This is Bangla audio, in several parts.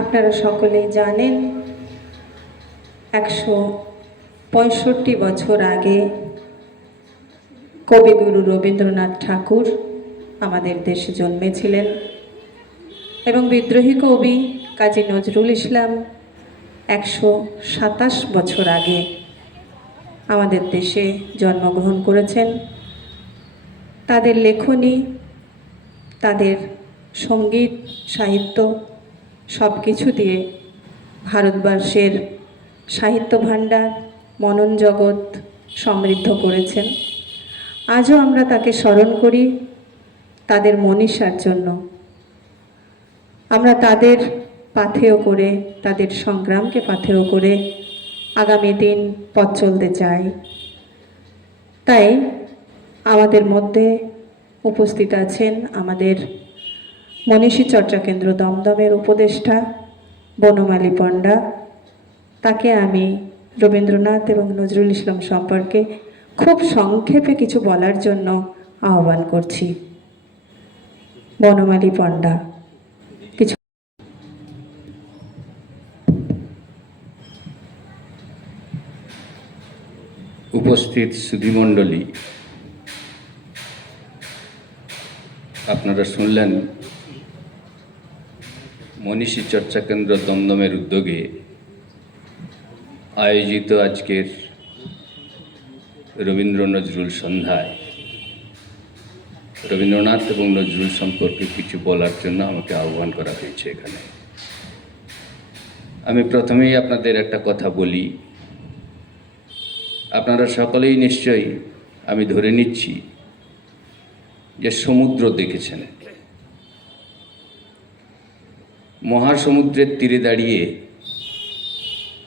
আপনারা সকলেই জানেন 165 বছর আগে কবিগুরু রবীন্দ্রনাথ ঠাকুর আমাদের দেশে জন্মেছিলেন এবং বিদ্রোহী কবি কাজী নজরুল ইসলাম 127 বছর আগে আমাদের দেশে জন্মগ্রহণ করেছেন। তাদের লেখনী, তাদের সঙ্গীত, সাহিত্য সব কিছু দিয়ে ভারতবর্ষের সাহিত্য ভাণ্ডার, মনন জগৎ সমৃদ্ধ করেছেন। আজও আমরা তাকে স্মরণ করি তাদের মনীষার জন্য। আমরা তাদের পাথেয় করে, তাদের সংগ্রামকে পাথেয় করে আগামী দিন পথ চলতে চাই। তাই আমাদের মধ্যে উপস্থিত আছেন আমাদের মনীষী চর্চা কেন্দ্র দমদমের উপদেষ্টা বনমালী পণ্ডা। তাকে আমি রবীন্দ্রনাথ এবং নজরুল ইসলাম সম্পর্কে খুব সংক্ষেপে কিছু বলার জন্য আহ্বান করছি। বনমালী পণ্ডা কিছু। উপস্থিত সুধীমণ্ডলী, আপনারা শুনলেন মনীষী চর্চা কেন্দ্র দমদমের উদ্যোগে আয়োজিত আজকের রবীন্দ্র নজরুল সন্ধ্যায় রবীন্দ্রনাথ এবং নজরুল সম্পর্কে কিছু বলার জন্য আমাকে আহ্বান করা হয়েছে এখানে। আমি প্রথমেই আপনাদের একটা কথা বলি। আপনারা সকলেই নিশ্চয়ই, আমি ধরে নিচ্ছি, যে সমুদ্র দেখেছেন। মহাসমুদ্রের তীরে দাঁড়িয়ে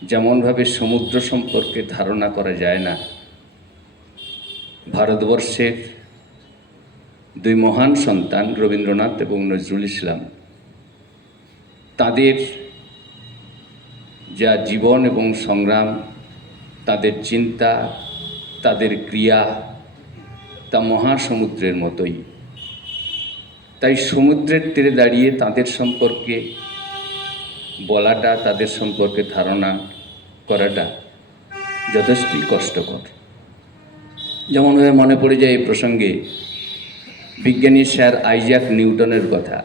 যেমনভাবে সমুদ্র সম্পর্কে ধারণা করা যায় না, ভারতবর্ষের দুই মহান সন্তান রবীন্দ্রনাথ এবং নজরুল ইসলাম, তাদের যা জীবন এবং সংগ্রাম, তাদের চিন্তা, তাদের ক্রিয়া, তা মহাসমুদ্রের মতোই। তাই সমুদ্রের তীরে দাঁড়িয়ে তাদের সম্পর্কে বলাটা, তাদের সম্পর্কে ধারণা করাটা যথেষ্টই কষ্টকর। যেমনভাবে মনে পড়ে যায় এই প্রসঙ্গে বিজ্ঞানী স্যার আইজ্যাক নিউটনের কথা।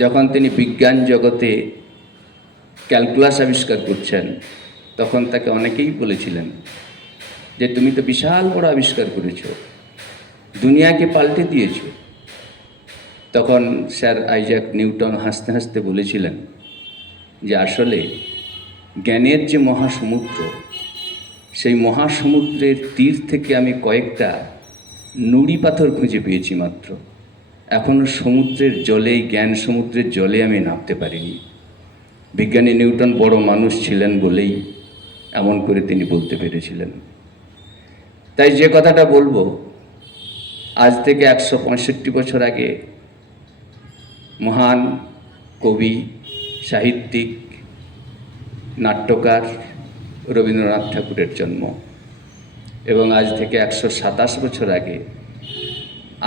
যখন তিনি বিজ্ঞান জগতে ক্যালকুলাস আবিষ্কার করছেন, তখন তাকে অনেকেই বলেছিলেন যে তুমি তো বিশাল বড় আবিষ্কার করেছ, দুনিয়াকে পাল্টে দিয়েছ। তখন স্যার আইজ্যাক নিউটন হাসতে হাসতে বলেছিলেন যে আসলে জ্ঞানের যে মহাসমুদ্র, সেই মহাসমুদ্রের তীর থেকে আমি কয়েকটা নুড়ি পাথর খুঁজে পেয়েছি মাত্র। এখনও সমুদ্রের জলে, জ্ঞান সমুদ্রের জলে আমি নামতে পারিনি। বিজ্ঞানী নিউটন বড় মানুষ ছিলেন বলেই এমন করে তিনি বলতে পেরেছিলেন। তাই যে কথাটা বলবো, আজ থেকে 165 বছর আগে মহান কবি, সাহিত্যিক, নাট্যকার রবীন্দ্রনাথ ঠাকুরের জন্ম, এবং আজ থেকে 127 বছর আগে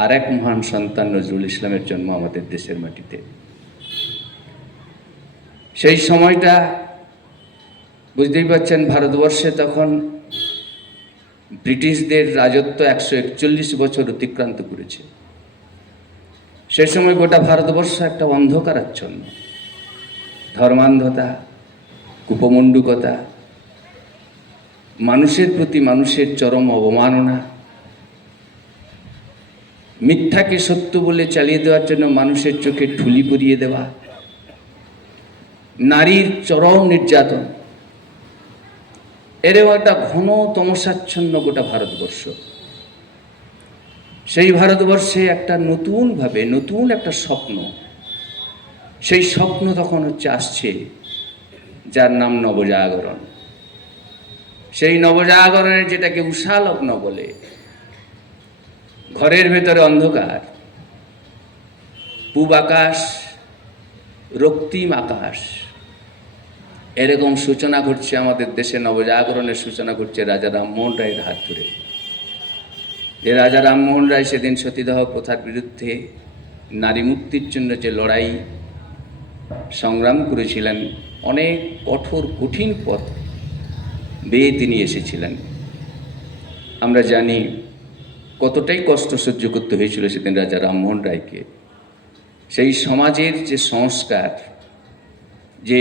আর এক মহান সন্তান নজরুল ইসলামের জন্ম আমাদের দেশের মাটিতে। সেই সময়টা বুঝতেই পারছেন, ভারতবর্ষে তখন ব্রিটিশদের রাজত্ব 141 বছর অতিক্রান্ত করেছে। সে সময় গোটা ভারতবর্ষ একটা অন্ধকারাচ্ছন্ন, ধর্মান্ধতা, কুপমণ্ডুকতা, মানুষের প্রতি মানুষের চরম অবমাননা, মিথ্যাকে সত্য বলে চালিয়ে দেওয়ার জন্য মানুষের চোখে ঠুলি পরিয়ে দেওয়া, নারীর চরম নির্যাতন, এরও একটা ঘন তমসাচ্ছন্ন গোটা ভারতবর্ষ। সেই ভারতবর্ষে একটা নতুনভাবে নতুন একটা স্বপ্ন, সেই স্বপ্ন তখন আসছে, যার নাম নবজাগরণ। সেই নবজাগরণের, যেটাকে উষালগ্ন বলে, ঘরের ভেতরে অন্ধকার, পূব আকাশ, রক্তিম আকাশ, এরকম সূচনা ঘটছে আমাদের দেশে। নবজাগরণের সূচনা ঘটছে রাজা রামমোহন রায়ের হাত ধরে। যে রাজা রামমোহন রায় সেদিন সতীদাহ প্রথার বিরুদ্ধে নারী মুক্তির জন্য যে লড়াই সংগ্রাম করেছিলেন, অনেক কঠোর কঠিন পথ বেয়ে তিনি এসেছিলেন। আমরা জানি কতটাই কষ্ট সহ্য করতে হয়েছিল সেদিন রাজা রামমোহন রায়কে। সেই সমাজের যে সংস্কার, যে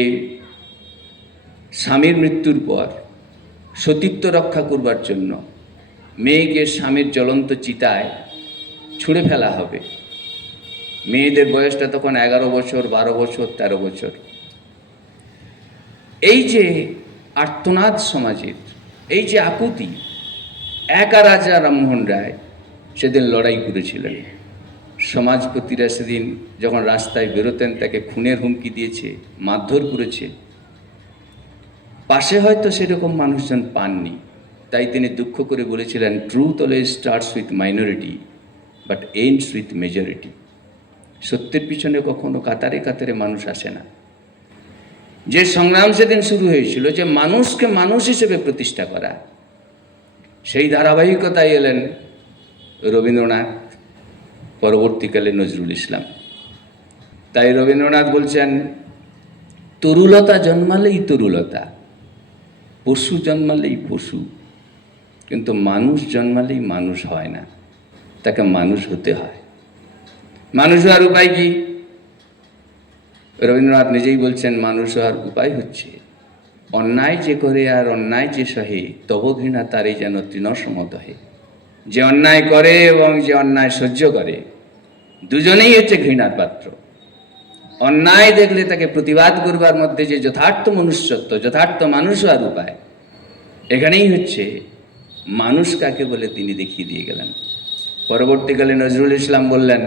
স্বামীর মৃত্যুর পর সতীত্ব রক্ষা করবার জন্য মেয়েকে স্বামীর জ্বলন্ত চিতায় ছুঁড়ে ফেলা হবে। মেয়েদের বয়সটা তখন 11 বছর, 12 বছর, 13 বছর। এই যে আর্তনাদ সমাজের, এই যে আকুতি, একা রাজা রামমোহন রায় সেদিন লড়াই করেছিলেন। সমাজপতিরা সেদিন যখন রাস্তায় বেরোতেন তাকে খুনের হুমকি দিয়েছে, মারধর করেছে। পাশে হয়তো সেরকম মানুষজন পাননি, তাই তিনি দুঃখ করে বলেছিলেন, truth always starts with minority but ends with majority. সত্যের পিছনে কখনো কাতারে কাতারে মানুষ আসে না। যে সংগ্রাম সেদিন শুরু হয়েছিল, যে মানুষকে মানুষ হিসেবে প্রতিষ্ঠা করা, সেই ধারাবাহিকতায় এলেন রবীন্দ্রনাথ, পরবর্তীকালে নজরুল ইসলাম। তাই রবীন্দ্রনাথ বলছেন, তরুলতা জন্মালেই তরুলতা, পশু জন্মালেই পশু, কিন্তু মানুষ জন্মালেই মানুষ হয় না, তাকে মানুষ হতে হয়। মানুষ হওয়ার উপায় কি? রবীন্দ্রনাথ নিজেই বলছেন, মানুষ হওয়ার উপায় হচ্ছে অন্যায় যে করে আর অন্যায় যে সহে, তব ঘৃণা তারই যেন তৃণসমদহে। যে অন্যায় করে এবং যে অন্যায় সহ্য করে, দুজনেই হচ্ছে ঘৃণার পাত্র। অন্যায় দেখলে তাকে প্রতিবাদ করবার মধ্যে যে যথার্থ মনুষ্যত্ব, যথার্থ মানুষ হওয়ার উপায়, এখানেই হচ্ছে মানুষ কাকে বলে তিনি দেখিয়ে দিয়ে গেলেন। পরবর্তীকালে নজরুল ইসলাম বললেন,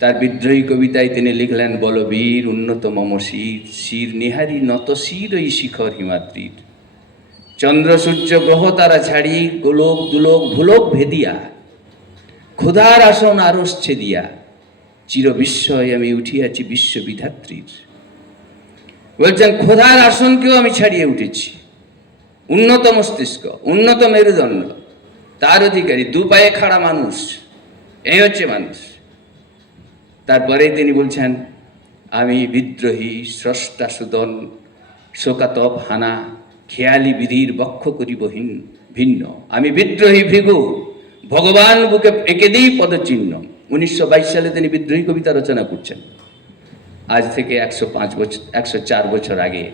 তার বিদ্রোহী কবিতায় তিনি লিখলেন, বলবীর উন্নত মম শির, শির নিহারি নত শির ওই শিখর হিমাদ্রির। চন্দ্র সূর্য গ্রহ তারা ছাড়ি, গোলক দুলোক ভুলোক ভেদিয়া, ক্ষুধার আসন আরস ছেদিয়া, চির বিস্ময় আমি উঠিয়াছি বিশ্ববিধাত্রীর। বলছেন, ক্ষুধার আসনকেও আমি ছাড়িয়ে উঠেছি। উন্নত মস্তিষ্ক, উন্নত মেরুদণ্ড, তার অধিকারী, দু পায়ে খাড়া মানুষ, এই হচ্ছে মানুষ। তারপরেই তিনি বলছেন, আমি বিদ্রোহী স্রষ্টা সুদন, শোকাতপ হানা, খেয়ালি বিধির বক্ষ করিব ভিন্ন। আমি বিদ্রোহী ভৃগু, ভগবান বুকে এঁকে দিই পদচিহ্ন। 1922 সালে তিনি বিদ্রোহী কবিতা রচনা করছেন। আজ থেকে 104 বছর আগে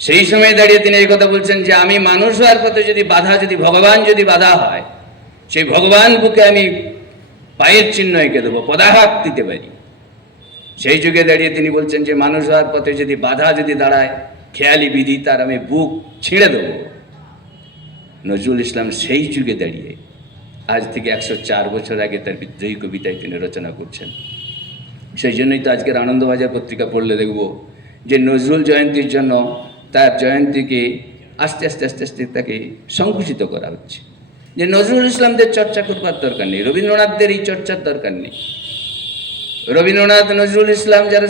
সেই সময় দাঁড়িয়ে তিনি এই কথা বলছেন যে আমি মানুষ হওয়ার পথে যদি বাধা, যদি ভগবান যদি বাধা হয়, সেই ভগবান বুকে আমি পায়ের চিহ্ন এঁকে দেবো, পদাঘাত দিতে পারি। সেই যুগে দাঁড়িয়ে তিনি বলছেন যে মানুষ হওয়ার পথে যদি বাধা যদি দাঁড়ায়, খেয়ালি বিধি, তার আমি বুক ছিঁড়ে দেবো। নজরুল ইসলাম সেই যুগে দাঁড়িয়ে আজ থেকে 104 বছর আগে তার বিদ্রোহী কবিতায় তিনি রচনা করছেন। সেই জন্যই তো আজকের আনন্দবাজার পত্রিকা পড়লে দেখব যে নজরুল জয়ন্তীর জন্য তার জয়ন্তীকে আস্তে আস্তে আস্তে আস্তে তাকে সংকুচিত করা হচ্ছে। যে নজরুল ইসলামদের চর্চা করবার দরকার নেই, রবীন্দ্রনাথদের এই চর্চার দরকার নেই। রবীন্দ্রনাথ, নজরুল ইসলাম যারা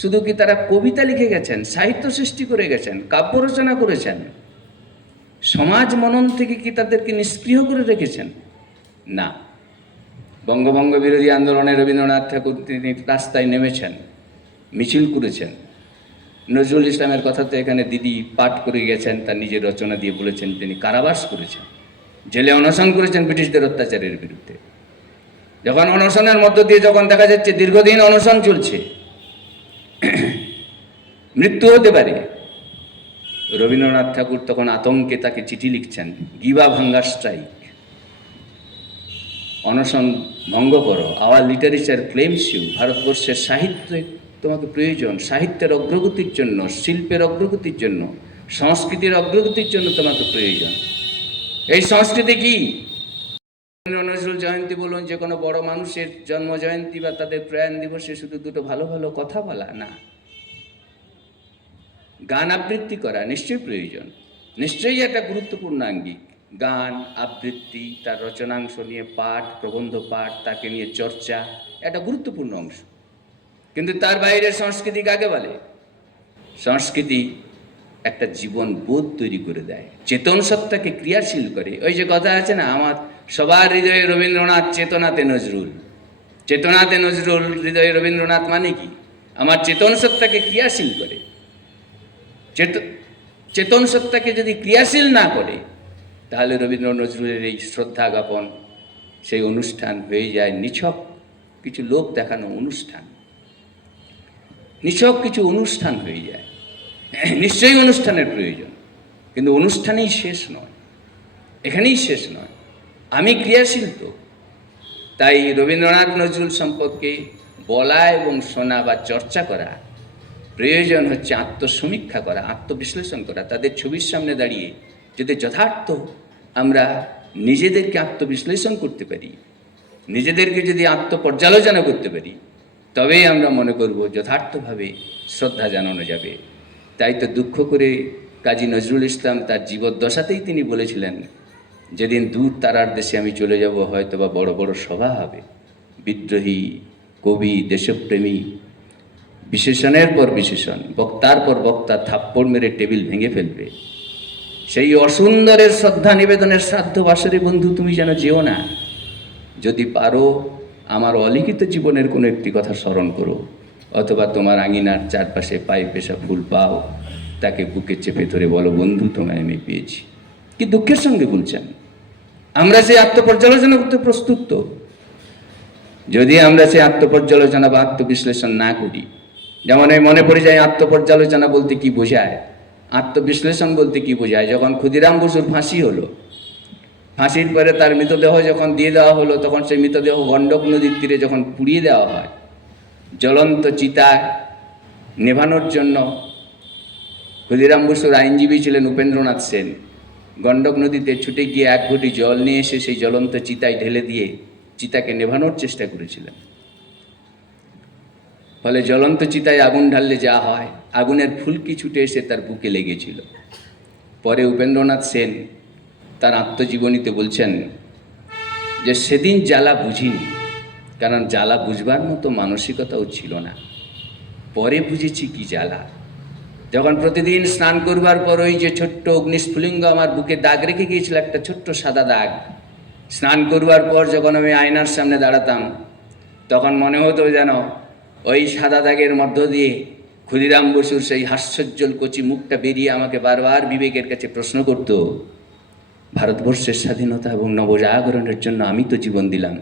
শুধু কি তারা কবিতা লিখে গেছেন, সাহিত্য সৃষ্টি করে গেছেন, কাব্য রচনা করেছেন, সমাজ মনন থেকে কি তাদেরকে নিষ্ক্রিয় করে রেখেছেন? না। বঙ্গভঙ্গ বিরোধী আন্দোলনে রবীন্দ্রনাথ ঠাকুর তিনি রাস্তায় নেমেছেন, মিছিল করেছেন। নজরুল ইসলামের কথা তো এখানে দিদি পাঠ করে গেছেন, তার নিজের রচনা দিয়ে বলেছেন তিনি কারাবাস করেছেন, জেলে অনশন করেছেন ব্রিটিশদের অত্যাচারের বিরুদ্ধে। যখন অনশনের মধ্য দিয়ে যখন দেখা যাচ্ছে দীর্ঘদিন অনশন চলছে, মৃত্যু হতে পারে, রবীন্দ্রনাথ ঠাকুর তখন আতঙ্কে তাকে চিঠি লিখছেন, গিবা ভাঙ্গা স্ট্রাইক, অনশন ভঙ্গ করো, আওয়ার লিটারেচার ক্লেমস ইউ। ভারতবর্ষের সাহিত্য তোমাকে প্রয়োজন, সাহিত্যের অগ্রগতির জন্য, শিল্পের অগ্রগতির জন্য, সংস্কৃতির অগ্রগতির জন্য তোমাকে প্রয়োজন। এই সংস্কৃতি কি? নজরুল জয়ন্তী বলুন, যে কোনো বড় মানুষের জন্ম জয়ন্তী বা তাদের প্রয়াণ দিবসে শুধু দুটো ভালো ভালো কথা বলা না, গান আবৃত্তি করা নিশ্চয়ই প্রয়োজন, নিশ্চয়ই একটা গুরুত্বপূর্ণ আঙ্গিক। গান আবৃত্তি, তার রচনাংশ নিয়ে পাঠ, প্রবন্ধ পাঠ, তাকে নিয়ে চর্চা, একটা গুরুত্বপূর্ণ অংশ। কিন্তু তার বাইরে সংস্কৃতি কাকে বলে? সংস্কৃতি একটা জীবন বোধ তৈরি করে দেয়, চেতন সত্তাকে ক্রিয়াশীল করে। ওই যে কথা আছে না, আমার সবার হৃদয়ে রবীন্দ্রনাথ, চেতনাতে নজরুল। চেতনাতে নজরুল, হৃদয়ে রবীন্দ্রনাথ মানে কি? আমার চেতন সত্তাকে ক্রিয়াশীল করে। চেতন সত্তাকে যদি ক্রিয়াশীল না করে, তাহলে রবীন্দ্র নজরুলের এই শ্রদ্ধা জ্ঞাপন সেই অনুষ্ঠান হয়ে যায় নিছক কিছু লোক দেখানো অনুষ্ঠান, নিছক কিছু অনুষ্ঠান হয়ে যায়। নিশ্চয়ই অনুষ্ঠানের প্রয়োজন, কিন্তু অনুষ্ঠানেই শেষ নয়, এখানেই শেষ নয়। আমি ক্রিয়াশীল তো। তাই রবীন্দ্রনাথ নজরুল সম্পর্কে বলা এবং শোনা বা চর্চা করা প্রয়োজন হচ্ছে আত্মসমীক্ষা করা, আত্মবিশ্লেষণ করা। তাদের ছবির সামনে দাঁড়িয়ে যদি যথার্থ আমরা নিজেদেরকে আত্মবিশ্লেষণ করতে পারি, নিজেদেরকে যদি আত্মপর্যালোচনা করতে পারি, তবেই আমরা মনে করব যথার্থভাবে শ্রদ্ধা জানানো যাবে। তাই তো দুঃখ করে কাজী নজরুল ইসলাম তার জীবদ্দশাতেই তিনি বলেছিলেন, যেদিন দূর তারার দেশে আমি চলে যাব, হয়তো বা বড় বড় সভা হবে, বিদ্রোহী, কবি, দেশপ্রেমী, বিশেষণের পর বিশেষণ, বক্তার পর বক্তা থাপ্পড় মেরে টেবিল ভেঙে ফেলবে। সেই অসুন্দরের শ্রদ্ধা নিবেদনের শ্রাদ্ধ বাসরে বন্ধু তুমি যেন যেও না। যদি পারো আমার অলিখিত জীবনের কোনো একটি কথা স্মরণ করো, অথবা তোমার আঙিনার চারপাশে পায়ে পেশা ফুল পাও, তাকে বুকে চেপে ধরে বলো, বন্ধু তোমায় আমি পেয়েছি। কি দুঃখের সঙ্গে বলছেন। আমরা সেই আত্মপর্যালোচনা করতে প্রস্তুত তো? যদি আমরা সেই আত্মপর্যালোচনা বা আত্মবিশ্লেষণ না করি, যেমন এই মনে পড়ে যায় আত্মপর্যালোচনা বলতে কি বোঝায়, আত্মবিশ্লেষণ বলতে কি বোঝায়। যখন ক্ষুদিরাম বসুর ফাঁসি হলো, ফাঁসির পরে তার মৃতদেহ যখন দিয়ে দেওয়া হলো, তখন সেই মৃতদেহ গণ্ডক নদীর তীরে যখন পুড়িয়ে দেওয়া হয়, জ্বলন্ত চিতা নেভানোর জন্য ক্ষুদিরাম বসুর আইনজীবী ছিলেন উপেন্দ্রনাথ সেন। গণ্ডক নদীতে ছুটে গিয়ে এক ঘটি জল নিয়ে এসে সেই জ্বলন্ত চিতায় ঢেলে দিয়ে চিতাকে নেভানোর চেষ্টা করেছিলেন। ফলে জ্বলন্ত চিতায় আগুন ঢাললে যা হয়, আগুনের ফুলকি ছুটে এসে তার বুকে লেগেছিল। পরে উপেন্দ্রনাথ সেন তার আত্মজীবনীতে বলছেন যে সেদিন জ্বালা বুঝিনি, কারণ জ্বালা বুঝবার মতো মানসিকতাও ছিল না। পরে বুঝেছি কি জ্বালা। যখন প্রতিদিন স্নান করবার পর ওই যে ছোট্ট অগ্নিস্ফুলিঙ্গ আমার বুকে দাগ রেখে গিয়েছিল, একটা ছোট্ট সাদা দাগ, স্নান করবার পর যখন আমি আয়নার সামনে দাঁড়াতাম, তখন মনে হতো যেন ওই সাদা দাগের মধ্য দিয়ে ক্ষুদিরাম বসুর সেই হাস্যোজ্জ্বল কচি মুখটা বেরিয়ে আমাকে বারবার বিবেকের কাছে প্রশ্ন করত, ভারতবর্ষের স্বাধীনতা এবং নবজাগরণের জন্য আমি তো জীবন দিলাম,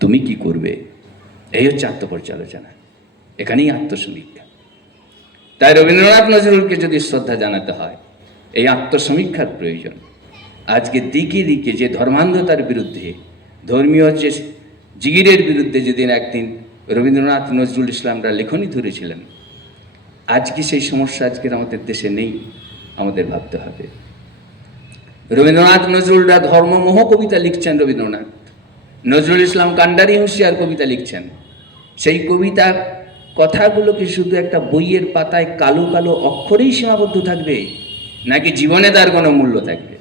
তুমি কি করবে? এই হচ্ছে আত্মপর্যালোচনা, এখানেই আত্মসমীক্ষা। তাই রবীন্দ্রনাথ নজরুলকে যদি শ্রদ্ধা জানাতে হয়, এই আত্মসমীক্ষার প্রয়োজন। আজকে দিকে দিকে যে ধর্মান্ধতার বিরুদ্ধে, ধর্মীয় যে জিগিরের বিরুদ্ধে যেদিন একদিন রবীন্দ্রনাথ নজরুল ইসলামরা লেখনী ধরেছিলেন, আজকে সেই সমস্যা আজকের আমাদের দেশে নেই। আমাদের ভাবতে হবে। রবীন্দ্রনাথ নজরুলরা ধর্মমোহ কবিতা লিখছেন, রবীন্দ্রনাথ নজরুল ইসলাম কান্ডারি হুঁশিয়ার কবিতা লিখছেন। সেই কবিতা কথাগুলো কি শুধু একটা বইয়ের পাতায় কালো কালো অক্ষরেই সীমাবদ্ধ থাকবে, নাকি জীবনে তার কোনো মূল্য থাকবে?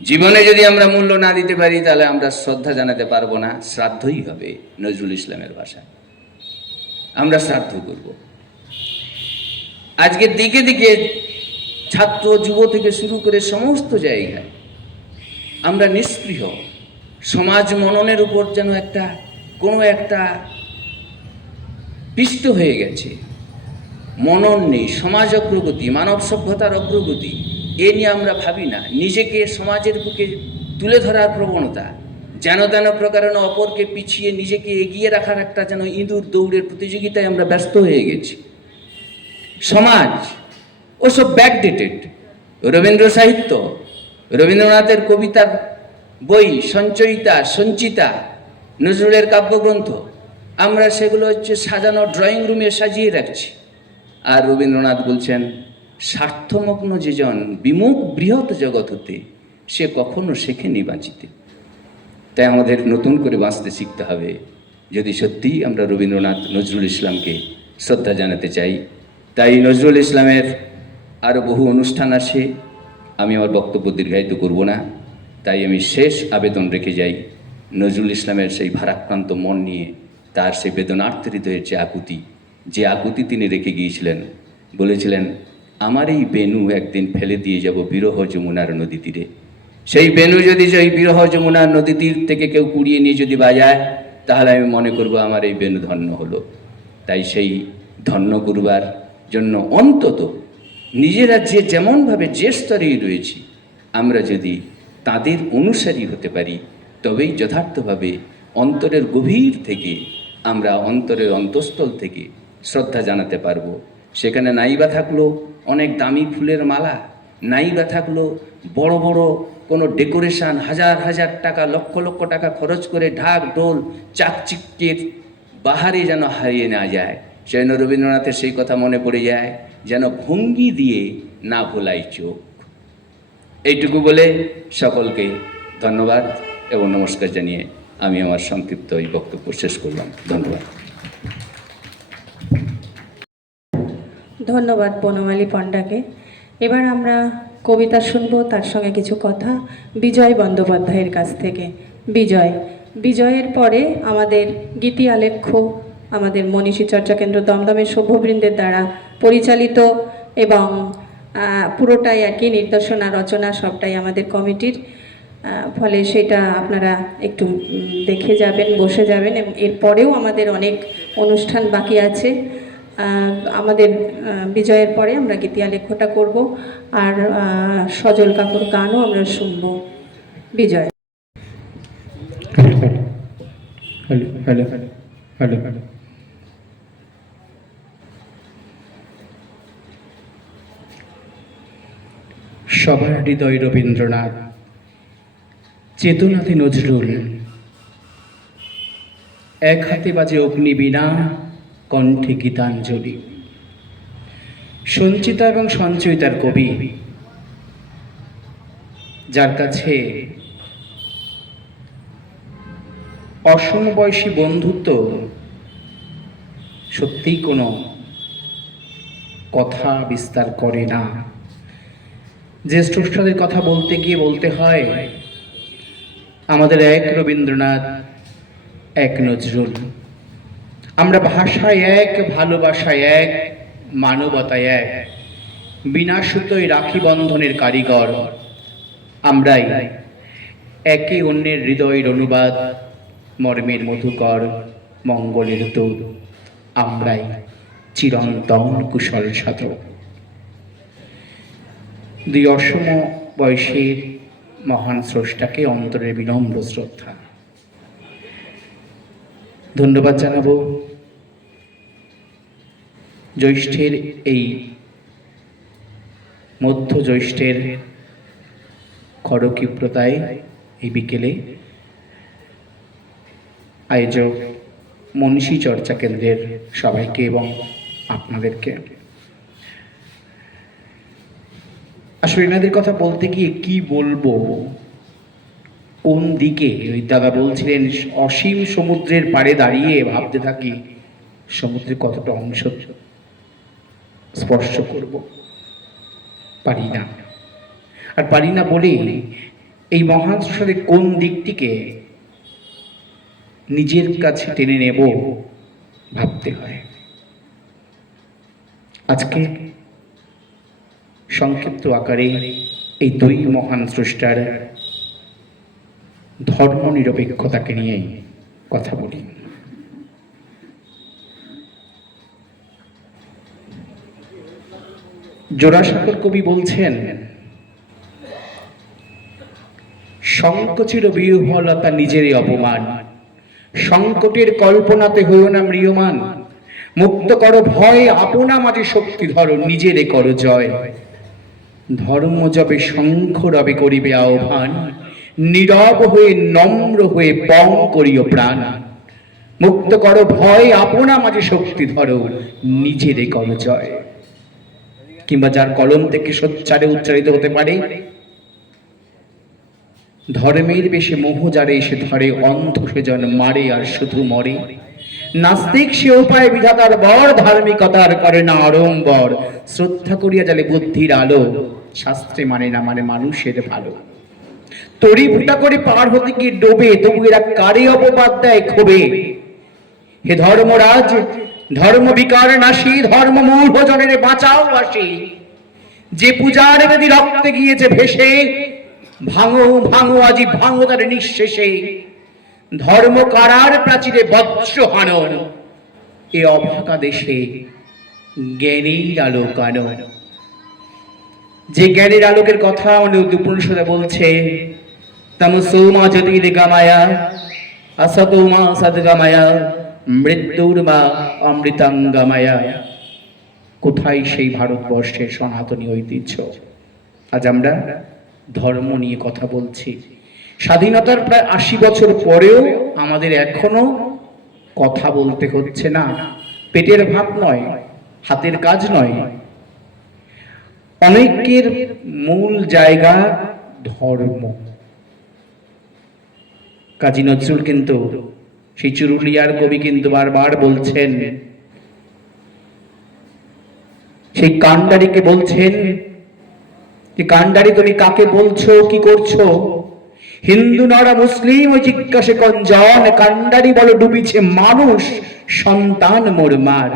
জীবনে যদি আমরা মূল্য না দিতে পারি, তাহলে আমরা শ্রদ্ধা জানাতে পারবো না। শ্রাদ্ধই হবে নজরুল ইসলামের ভাষায়, আমরা শ্রাদ্ধ করব। আজকে দিকে দিকে ছাত্র যুব থেকে শুরু করে সমস্ত জায়গায় আমরা নিষ্পৃহ। সমাজ মননের উপর যেন কোনো একটা পিষ্ট হয়ে গেছে, মনন নেই। সমাজ অগ্রগতি, মানব সভ্যতার অগ্রগতি, এ নিয়ে আমরা ভাবি না। নিজেকে সমাজের বুকে তুলে ধরার প্রবণতা, যেন তেন প্রকারে অপরকে পিছিয়ে নিজেকে এগিয়ে রাখার একটা যেন ইঁদুর দৌড়ের প্রতিযোগিতায় আমরা ব্যস্ত হয়ে গেছি। সমাজ ওসব ব্যাকডেটেড। রবীন্দ্র সাহিত্য, রবীন্দ্রনাথের কবিতার বই, সঞ্চয়িতা, সঞ্চিতা, নজরুলের কাব্যগ্রন্থ, আমরা সেগুলো হচ্ছে সাজানো ড্রয়িং রুমে সাজিয়ে রাখছি। আর রবীন্দ্রনাথ বলছেন, স্বার্থমগ্ন যে জন বিমুখ বৃহৎ জগৎ হতে, সে কখনো শেখেনি বাঁচিতে। তাই আমাদের নতুন করে বাঁচতে শিখতে হবে, যদি সত্যিই আমরা রবীন্দ্রনাথ নজরুল ইসলামকে শ্রদ্ধা জানাতে চাই। তাই নজরুল ইসলামের আরও বহু অনুষ্ঠান আসে, আমি আমার বক্তব্য দীর্ঘায়িত করব না। তাই আমি শেষ আবেদন রেখে যাই, নজরুল ইসলামের সেই ভারাক্রান্ত মন নিয়ে, তার সেই বেদনার্থ হৃদয়ের যে আকুতি তিনি রেখে গিয়েছিলেন। বলেছিলেন, আমার এই বেনু একদিন ফেলে দিয়ে যাব বিরহ যমুনার নদী তীরে। সেই বেনু যদি সেই বিরহ যমুনার নদী তীর থেকে কেউ কুড়িয়ে নিয়ে যদি বাজায়, তাহলে আমি মনে করব আমার এই বেনু ধন্য হলো। তাই সেই ধন্য করবার জন্য অন্তত নিজেরা যেমনভাবে যে স্তরেই রয়েছি, আমরা যদি তাদের অনুসারী হতে পারি, তবেই যথার্থভাবে অন্তরের গভীর থেকে আমরা অন্তরের অন্তঃস্থল থেকে শ্রদ্ধা জানাতে পারবো। সেখানে নাইবা থাকলো অনেক দামি ফুলের মালা, নাইবা থাকলো বড় বড় কোনো ডেকোরেশন, হাজার হাজার টাকা, লক্ষ লক্ষ টাকা খরচ করে ঢাক ঢোল চাকচিক্যের বাহারে যেন হারিয়ে না যায়। সেজন্য রবীন্দ্রনাথের সেই কথা মনে পড়ে যায়, যেন ভঙ্গি দিয়ে না ভোলাই চোখ। এইটুকু বলে সকলকে ধন্যবাদ এবং নমস্কার জানিয়ে আমি আমার সংক্ষিপ্ত এই বক্তব্য শেষ করলাম। ধন্যবাদ। ধন্যবাদ বনমালী পণ্ডাকে। এবার আমরা কবিতা শুনব, তার সঙ্গে কিছু কথা বিজয় বন্দ্যোপাধ্যায়ের কাছ থেকে। বিজয়ের পরে আমাদের গীতি আলেখ্য আমাদের মনীষী চর্চা কেন্দ্র দমদমের সভ্যবৃন্দের দ্বারা পরিচালিত এবং পুরোটাই আর কি নির্দেশনা রচনা সবটাই আমাদের কমিটির, ফলে সেটা আপনারা একটু দেখে যাবেন, বসে যাবেন। এবং এরপরেও আমাদের অনেক অনুষ্ঠান বাকি আছে। আমাদের বিজয়ের পরে আমরা গীতি আলেখ্যটা করব, আর সজল কাকুর গানও আমরা শুনব। বিজয়। সবার হৃদয় রবীন্দ্রনাথ, চেতনাতে নজরুল। এক হাতে বাজে অগ্নিবীণা, কণ্ঠে গীতাঞ্জলি। সঞ্চিতা এবং সঞ্চয়িতার কবি, যার কাছে অসমবয়সী বন্ধুত্ব সত্যিই কোনো কথা বিস্তার করে না। জ্যেষ্ঠ উস্তাদের কথা বলতে গিয়ে বলতে হয়, আমাদের এক রবীন্দ্রনাথ, এক নজরুল। আমরা ভাষায় এক, ভালোবাসায় এক, মানবতায় এক, বিনা সুতোয় রাখি বন্ধনের কারিগর। আমরাই একে অন্যের হৃদয়ের অনুবাদ, মর্মের মধুকর, মঙ্গলের দূত। আমরাই চিরন্তন কুশল সাধক। দুই অসম বয়সের মহান স্রষ্টাকে অন্তরের বিনম্র শ্রদ্ধা। ধন্যবাদ জানাবো জ্যৈষ্ঠের এই মধ্য জ্যৈষ্ঠের খড়ক্ষিপ্রতায় এই বিকেলে আয়োজক মনীষী চর্চা কেন্দ্রের সবাইকে এবং আপনাদেরকে। আসলে এনাদের কথা বলতে গিয়ে কি বলবো, কোন দিকে। ওই দাদা বলছিলেন অসীম সমুদ্রের পাড়ে দাঁড়িয়ে ভাবতে থাকি সমুদ্রের কতটা অংশ স্পর্শ করব, পারি না। আর পারি না বলে এই মহান স্রষ্টার কোন দিকটিকে নিজের কাছে টেনে নেব ভাবতে হয়। আজকে সংক্ষিপ্ত আকারে এই দুই মহান স্রষ্টার ধর্ম নিরপেক্ষতাকে নিয়েই কথা বলি। জোড়াসাঁকোর কবি বলছেন, সংকোচির বিহ্বলতা নিজেরই অপমান, সংকটের কল্পনাতে হইও না ম্রিয়মান। মুক্ত করো ভয়, আপনা মাঝে শক্তি ধরো, নিজেরে করো জয়। ধর্ম যবে শঙ্খ রবে করিবে আহ্বান, নীরব হয়ে নম্র হয়ে পং করিও প্রাণ। মুক্ত করো ভয়, আপনা মাঝে শক্তি ধরো, নিজেরে করো জয়। কিংবা যার কলম থেকে সোচ্চারে উচ্চারিত হতে পারে, ধর্মের বেশে মোহ যারে এসে ধরে, অন্ধ সেজন মারে আর শুধু মরে। নাস্তিক সে উপায় বিধাতার বর, ধার্মিকতার করে না আড়ম্বর। শ্রদ্ধা করিয়া জালে বুদ্ধির আলো, শাস্ত্রে মানে না মানে মানুষের ভালো। তরি ফুটা করে পার হতে গিয়ে ডোবে, তবু এরা কারে অপবাদ দেয় ক্ষোভে। হে ধর্মরাজ, ধর্ম বিকার নাশী, ধর্ম মূল ভোজনের বাঁচাও আসি। যে পূজার বেদি রক্তে গিয়েছে ভেসে, ভাঙো ভাঙো আজি ভাঙো তার নিঃশেষে। ধর্ম কারার প্রাচীরে বজ্র হানন, এ অভাগা দেশে জ্ঞানীর আলোক আনো। যে জ্ঞানের আলোকের কথা আমাদের উপনিষদে বলছে, তামসোমা জ্যোতির্গময়া আসতোমা সদ্গময়া মৃত্যুর্মা অমৃতাঙ্গময়া। কোথায় সেই ভারতবর্ষের সনাতনী ঐতিহ্য? আজ আমরা ধর্ম নিয়ে কথা বলছি। স্বাধীনতার প্রায় ৮০ বছর পরেও আমাদের এখনো কথা বলতে হচ্ছে না। পেটের ভাত নয়, হাতের কাজ নয়, অনেকের মূল জায়গা ধর্ম। কাজী নজরুল কিন্তু, সেই চুরুলিয়ার কবি কিন্তু বারবার বলছেন, সেই কান্ডারিকে বলছেন যে কান্ডারি তুমি কাকে বলছো, কি করছো? হিন্দু নরা মুসলিম ওই জিজ্ঞাসে কঞ্জন, কান্ডারি বলো ডুবিছে মানুষ সন্তান মোর মার।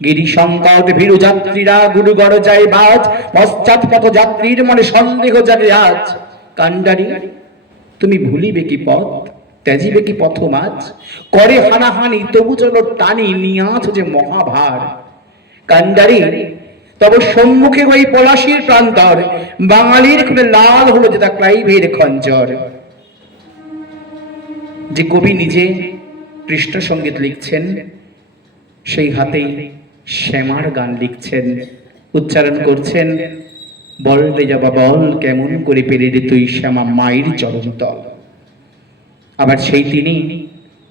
গিরি সংকট ভীরু যাত্রীরা গুরুগড় যায় বাজ, পশ্চাৎ পথ যাত্রীর মনে সন্দেহ জাগে আজ। কান্ডারি তুমি ভুলিবে কি পথ, ত্যাজিবে কি পথ মাঝ? করে হানাহানি তবু চলো টানি, নিয়াছ যে মহাভার। কান্ডারি তবে সম্মুখে ওই পলাশির প্রান্তর, বাঙালির খুলে লাল হলো যেটা ক্লাইভের খঞ্জর। যে কবি নিজে কৃষ্ণ সঙ্গীত লিখছেন, সেই হাতেই শ্যামার গান লিখছেন, উচ্চারণ করছেন, বল রে যাবা বল কেমন করে পেরে রে তুই শ্যামা মায়ের চরণ তল। আবার সেই তিনি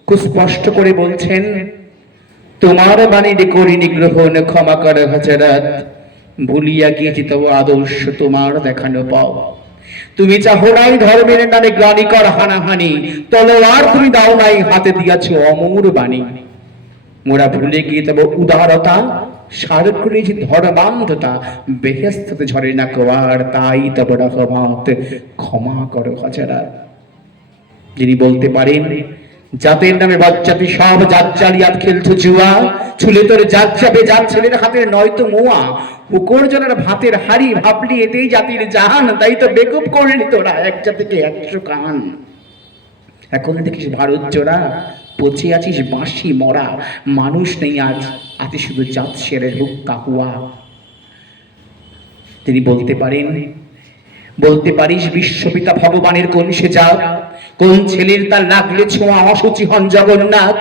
খুব স্পষ্ট করে বলছেন, তোমার বাণী করিনি গ্রহণ, ক্ষমা কর হাজারাত, ভুলিয়া গিয়েছি তবু আদর্শ তোমার দেখানো পাও। তুমি চাহো নাই ধর্মের নামে গ্লানি কর হানাহানি, তলোয়ার তুমি দাও নাই হাতে দিয়াছো অমর বাণী। মোরা ভুলে গিয়ে তব উদারতা, সার করেছি ধর্মান্ধতা, বেহেস্তে ঝরে না কোয়ার, তাই তব রহমত, ক্ষমা করো হাজারাত। যিনি বলতে পারেন, জাতের নামে বাচ্চাটি সব জাত জালিয়াত খেলছো জুয়া, ছুলে তোর জাত যাবে জাত ছেলের হাতের নয়তো মোয়া। পুকুর জলের ভাতের হাড়ি ভাবলি এতেই জাতির জাহান, তাই তো বেকুব করলি তোরা এক জাতিকে ১০০ কান। এখন দেখিস ভারত জোড়া, পচে আছিস বাঁশি মরা, মানুষ নেই আজ, আছে শুধু জাত শেরের হুক্কা হুয়া। তিনি বলতে পারেন, বলতে পারিস বিশ্বপিতা ভগবানের কোন সে জাত, কোন ছেলের তার লাগলে ছোঁয়া অসুচি হন জগন্নাথ।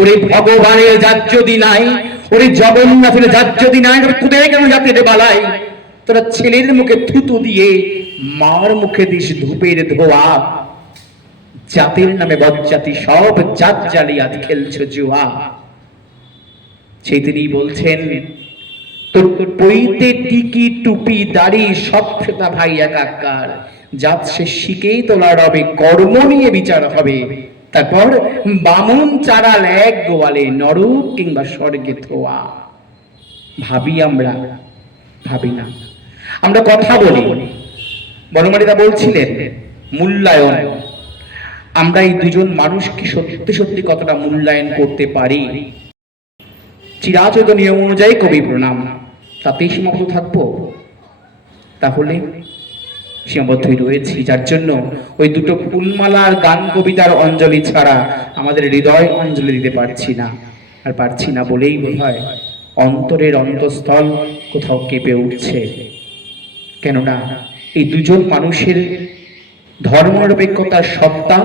ওরে ভগবানের জাত যদি নাই, ওরে জগন্নাথের জাত যদি নাই, তোদের কেন জাতির বালাই? তোরা ছেলের মুখে থুতু দিয়ে মার মুখে দিস ধূপের ধোয়া। জাতির নামে বজ্জাতি সব জাত জালিয়াত খেলছো জুয়া। সেই তিনি বলছেন, তোর পইতে টিকি টুপি দাড়ি সভ্যতা ভাই একাকার, জাত সে শিখেই তোলা রবে, কর্ম নিয়ে বিচার হবে। তারপর বামুন চারাল এক গোয়ালে, নরক কিংবা স্বর্গে থোয়া। ভাবি আমরা, ভাবি না। আমরা কথা বলি, বনমালীদা বলছিলেন মূল্যায়ন। আমরা এই দুজন মানুষকে সত্যি সত্যি কতটা মূল্যায়ন করতে পারি? চিরাচরিত নিয়ম অনুযায়ী কবি প্রণাম, তাতেই সীমাবদ্ধ থাকবো? তাহলে সীমাবদ্ধই রয়েছি। যার জন্য ওই দুটো ফুলমালার গান কবিতার অঞ্জলি ছাড়া আমাদের হৃদয় অঞ্জলি দিতে পারছি না। আর পারছি না বলেই বোধহয় অন্তরের অন্তঃস্থল কোথাও কেঁপে উঠছে। কেননা এই দুজন মানুষের ধর্মনিরপেক্ষতার সত্তা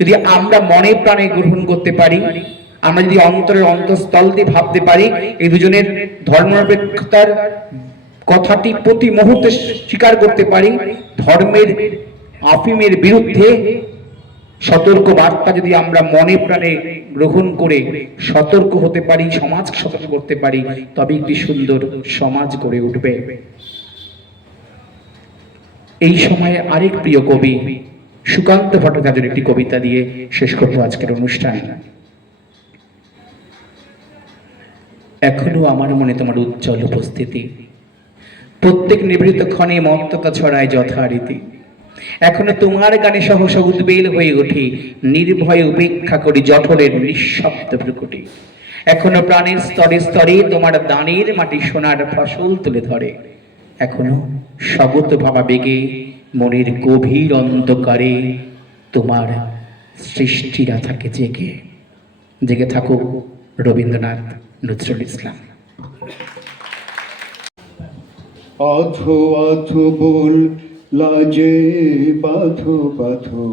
যদি আমরা মনে প্রাণে গ্রহণ করতে পারি, আমরা যদি অন্তরের অন্তঃস্থল দিয়ে ভাবতে পারি, এই দুজনের ধর্মনিরপেক্ষতার কথাটি প্রতি মুহূর্তে স্বীকার করতে পারি, ধর্মের আফিমের বিরুদ্ধে সতর্ক বার্তা যদি আমরা মনে প্রাণে গ্রহণ করে সতর্ক হতে পারি, সমাজকে সতর্ক করতে পারি, তবে একটি সুন্দর সমাজ গড়ে উঠবে। এই সময়ে আরেক প্রিয় কবি সুকান্ত ভট্টাচার্যের একটি কবিতা দিয়ে শেষ করব আজকের অনুষ্ঠান। এখনো আমার মনে তোমার উজ্জ্বল উপস্থিতি, প্রত্যেক নিভৃত ক্ষণে মত্ততা ছড়ায় যথারীতি। এখনো তোমার গানে সহসা উদ্বেল হয়ে উঠি, নির্ভয়ে উপেক্ষা করি জঠরের নিঃশব্দ প্রকটি। এখনো প্রাণের স্তরে স্তরে তোমার দানের মাটি সোনার ফসল তুলে ধরে। এখনো স্বগত ভাবা বেগে মনের গভীর অন্ধকারে তোমার সৃষ্টিরা থাকে জেগে। জেগে থাকুক রবীন্দ্রনাথ নজরুল ইসলাম। আধো আধো বল লাজে বাধো বাধো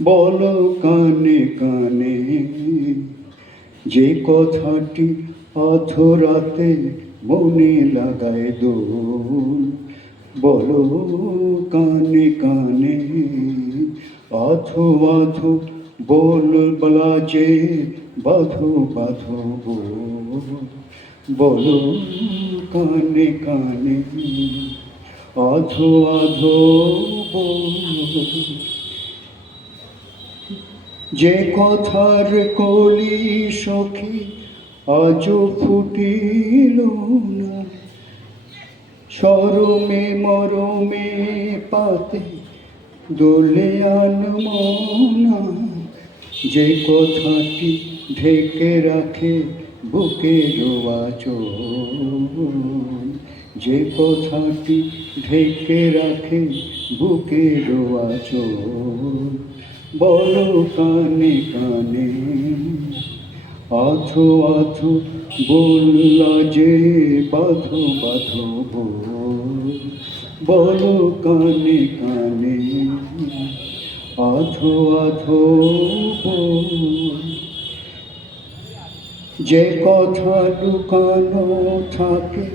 বলো কানে কানে যে কথাটি আধো রাতে মনে লাগায় দোল, বলো কানে কানে আধো আধো বল লাজে বাধো বাধো বলো কানে কানে আধো আধো যে কথার কলি সখী আজও ফুটিল না, সরমে মরমে পাতে দোলে আনমনা, যে কথাটি ঢেকে রাখে বুকের আঁচল, যে কথাটি ঢেকে রাখে বুকের আঁচল, বলো কানে কানে আধো আধো বললা যে বাধো বাধো বলো কানে কানে আধো আধো যে কথা লুকানো থাকে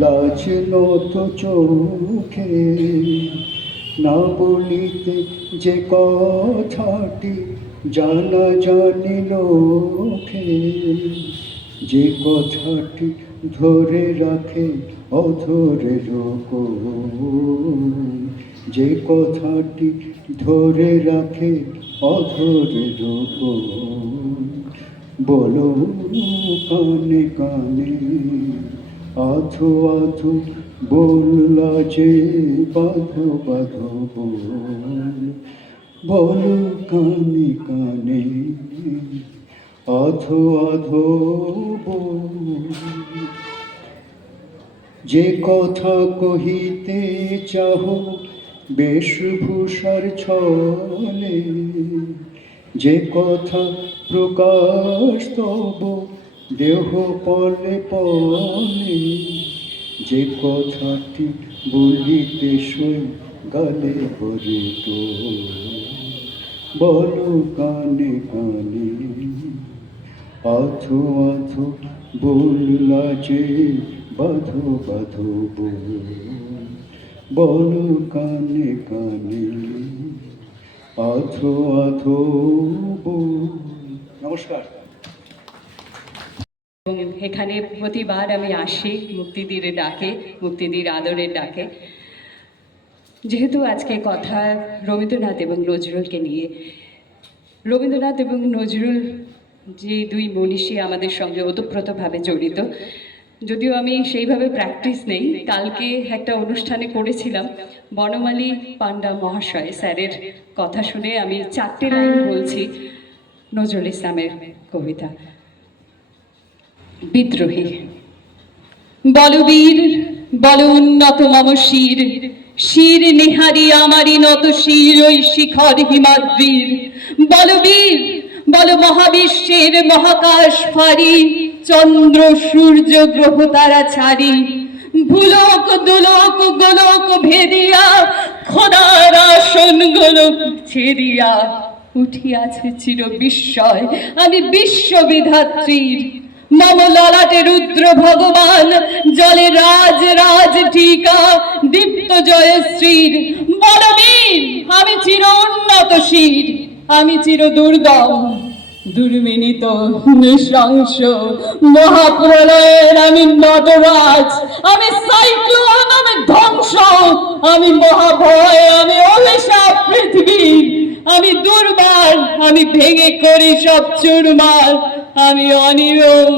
লাজ নত চোখে, না বলিতে যে কথাটি জানা জানি লোকে, যে কথাটি ধরে রাখে অধরের কোণ, যে কথাটি ধরে রাখে অধরের কোণ, বলো কানে কানে আধো আধো বললা যে বাধো বাধো বলো কানে কানে আধো আধো যে কথা কহিতে চাহো বেশভূষার ছলে, যে কথা প্রকাশ তব দেহ পলে পলে, যে কথাটি বলিতে সই গালে পরে তো, বলো কানে কানে আধো আধো বললা যে বাধো বাধো বলো কানে কানে আধো আধো। নমস্কার। এবং এখানে প্রতিবার আমি আসি মুক্তিদির ডাকে, মুক্তিদির আদরের ডাকে। যেহেতু আজকে কথা রবীন্দ্রনাথ এবং নজরুলকে নিয়ে, রবীন্দ্রনাথ এবং নজরুল যে দুই মনীষী আমাদের সঙ্গে ওতপ্রোতভাবে জড়িত, যদিও আমি সেইভাবে প্র্যাকটিস নেই, কালকে একটা অনুষ্ঠানে করেছিলাম বনমালী পান্ডা মহাশয় স্যারের কথা শুনে আমি 4টে লাইন বলছি নজরুল ইসলামের কবিতা। বিদ্রোহী। বলবীর বল উন্নত মম শির, শির নিহারি আমারি নত শির ওই শিখর হিমাদ্রির। বলবীর বল মহাবিশ্বের মহাকাশ ফারি, চন্দ্র সূর্য গ্রহ তারা ছাড়ি, ভুলোক দুলোক গোলক ভেদিয়া, খোদার আসন গোলক ছেদিয়া, উঠিয়াছে চির বিস্ময় আমি বিশ্ববিধাত্রীর। মম ললাটে রুদ্র ভগবান, জলে রাজ রাজ টিকা দীপ্ত জয়শ্রীর। বলবীর আমি চির উন্নত শির, আমি চির দুর্গম দুর্বিনীত নৃশংস মহাপ্রলয়ের আমি নটরাজ, আমি সাইক্লোন, আমি ধ্বংস, আমি মহাভয়, আমি অভিশাপ পৃথিবীর। আমি দুর্বার, আমি ভেঙে করি সব চুরমার, আমি অনিয়ম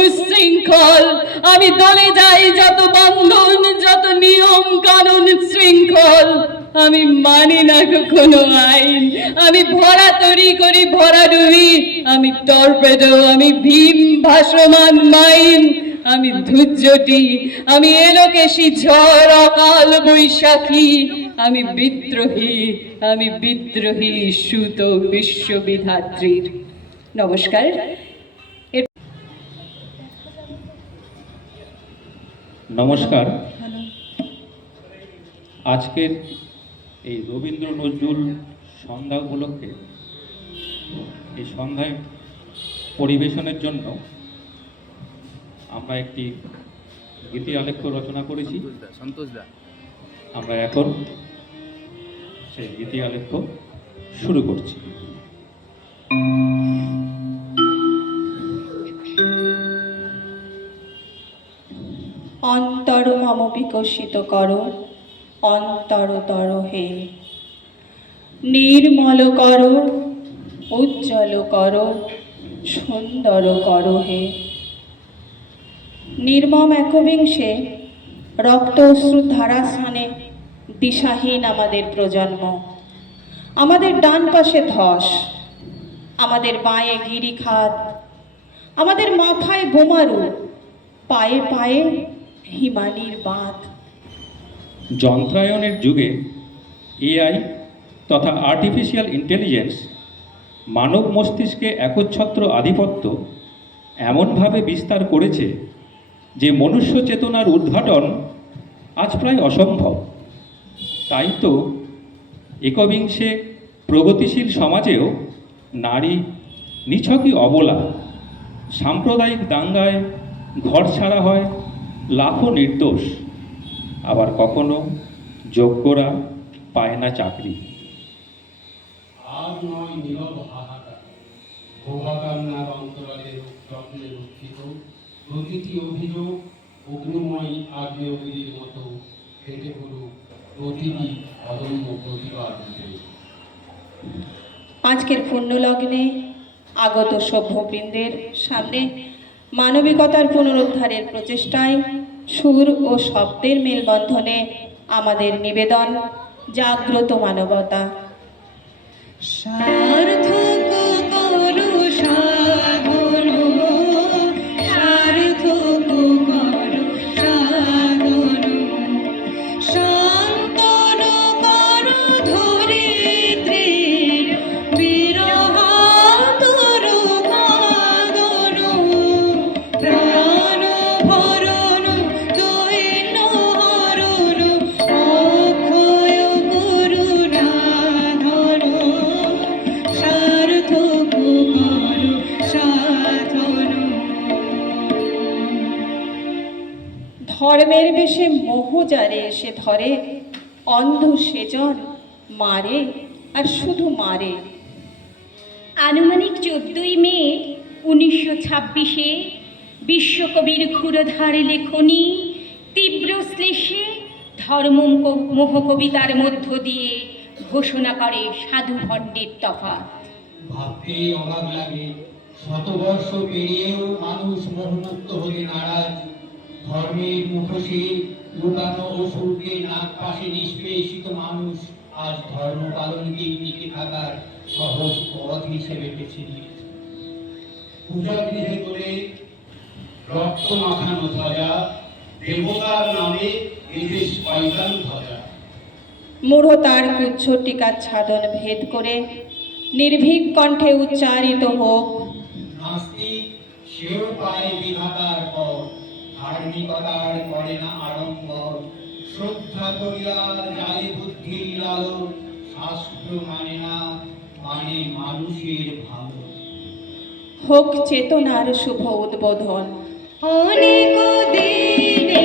উশৃঙ্খল, আমি দলে যাই যত বন্ধন, যত নিয়ম কানুন শৃঙ্খল। আমি মানি না কোনো আইন, আমি ভরা তরি করি ভরা ডুবি, আমি টর্পেডো, আমি ভীম ভাসমান মাইন, আমি ধূর্যটি, আমি এলোকেশী ঝড় অকাল বৈশাখী, আমি বিদ্রোহী, আমি বিদ্রোহী সুত বিশ্ববিধাত্রীর। নমস্কার। নমস্কার। আজকের এই রবীন্দ্র নজরুল সন্ধ্যা উপলক্ষে এই সন্ধ্যায় পরিবেশনের জন্য আমরা একটি গীতি আলেখ্য রচনা করেছি। আমরা এখন সেই গীতি আলেখ্য শুরু করছি। অন্তর মম বিকশিত কর, অন্তরতর হে, নির্মল কর, উজ্জ্বল কর, সুন্দর কর হে। নির্মম একবিংশে রক্ত অশ্রু ধারাস্থানে দিশাহীন আমাদের প্রজন্ম। আমাদের ডান পাশে ধস, আমাদের বাঁয়ে গিরিখাত, আমাদের মাথায় বোমারু, পায়ে পায়ে হিমানির বাঁধ। যন্ত্রায়নের যুগে এআই তথা আর্টিফিশিয়াল ইন্টেলিজেন্স মানব মস্তিষ্কে একচ্ছত্র আধিপত্য এমনভাবে বিস্তার করেছে যে মনুষ্য চেতনার উদ্ঘাটন আজ প্রায় অসম্ভব। তাই তো একবিংশে প্রগতিশীল সমাজেও নারী নিছকই অবলা। সাম্প্রদায়িক দাঙ্গায় ঘর ছাড়া হয় লাখো নির্দোষ, আবার কখনো যোগ্যরা পায় না চাকরি। আর নয় নীরব হাহাকার, ভোগাকান্নার অন্তরালে যত্নে রক্ষিত প্রতিটি অভিযোগ অগ্নিময় আগ্নেয়গিরির মতো ফেটে পড়ুক প্রতিটি অদম্য প্রতিবাদ। আজকের পুণ্যলগ্নে আগত সভ্যবৃন্দের সামনে মানবিকতার পুনরুদ্ধারের প্রচেষ্টায় সুর ও শব্দের মেলবন্ধনে আমাদের নিবেদন জাগ্রত মানবতা। সার্থক করো সাধন, সার্থক করো সাধন, শান্তন করো ধরিত্রীর বিরহাতুর কাঁদন, প্রাণ ভরণ দৈন্য হরণ, অক্ষয় করুণা ধর, সার্থক করো সাধন। ধর্মের বেশে মোহ যারে এসে ধরে, অন্ধ সেজন মারে আর শুধু মারে। আনুমানিক 14ই মে 1926-এ বিশ্বকবির ক্ষুরধার লেখনী তীব্র শ্লেষে ধর্ম মোহ কবিতার মধ্য দিয়ে ঘোষণা করে সাধু ভণ্ডের তফাৎ। ভাবতে অবাক লাগে, শতবর্ষ পেরিয়েও মানুষ মোহমুক্ত হতে নারাজ। ধর্মের মুখোশে লুকানো অসুরকে নাক পাশে নিষ্পেষিত মানুষ আজ ধর্ম পালনকেই টিকে থাকার সহজ পথ হিসেবে বেছে নিয়েছে। পূজাগৃহে করে রক্ত মাখানো ধ্বজা, দেবতার নামে এতে শয়তান ধ্বজা। মূঢ়তার কুচ্ছ টিকার ছাদন ভেদ করে নির্ভীক কণ্ঠে উচ্চারিত হোক, নাস্তিক সেও পায় বিধাতার পর, ধার্মিকতার করে না আড়ম্বর। শ্রদ্ধা করিয়া জালে বুদ্ধির আলো, শাস্ত্র মানে না, মানে মানুষের ভালো। হোক চেতনার শুভ উদ্বোধন। অনেক দিনে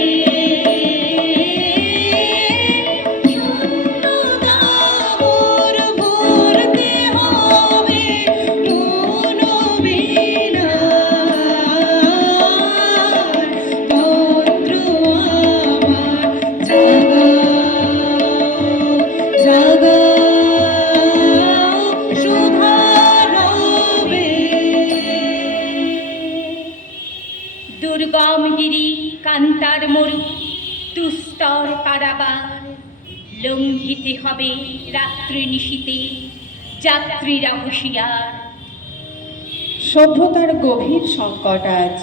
দুর্গমগিরি কান্তার মরু দুস্তর কারাবার, লঙ্ঘিতে হবে রাত্রি নিশীতে যাত্রীরা হুঁশিয়ার। সভ্যতার গভীর সংকট আজ,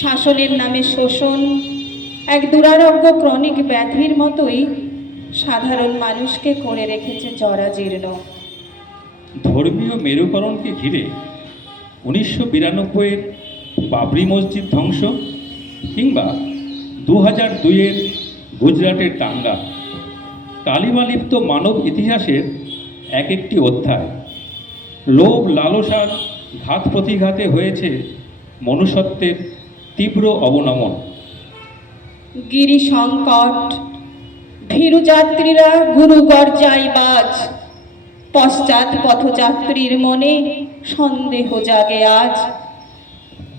শাসনের নামে শোষণ এক দুরারোগ্য ক্রনিক ব্যাধির মতোই সাধারণ মানুষকে করে রেখেছে জরাজীর্ণ। ধর্মীয় মেরুকরণকে ঘিরে 1992-এর বাবরি মসজিদ ধ্বংস কিংবা 2002-এর গুজরাটের দাঙ্গা কালিমালিপ্ত মানব ইতিহাসের এক একটি অধ্যায়। লোভ লালসার ঘাত প্রতিঘাতে হয়েছে মনুষ্যত্বের তীব্র অবনমন। গিরি সংকট, ভীরু যাত্রীরা গুরু গর্জায় বাজ, পশ্চাৎ পথযাত্রীর মনে সন্দেহ জাগে আজ।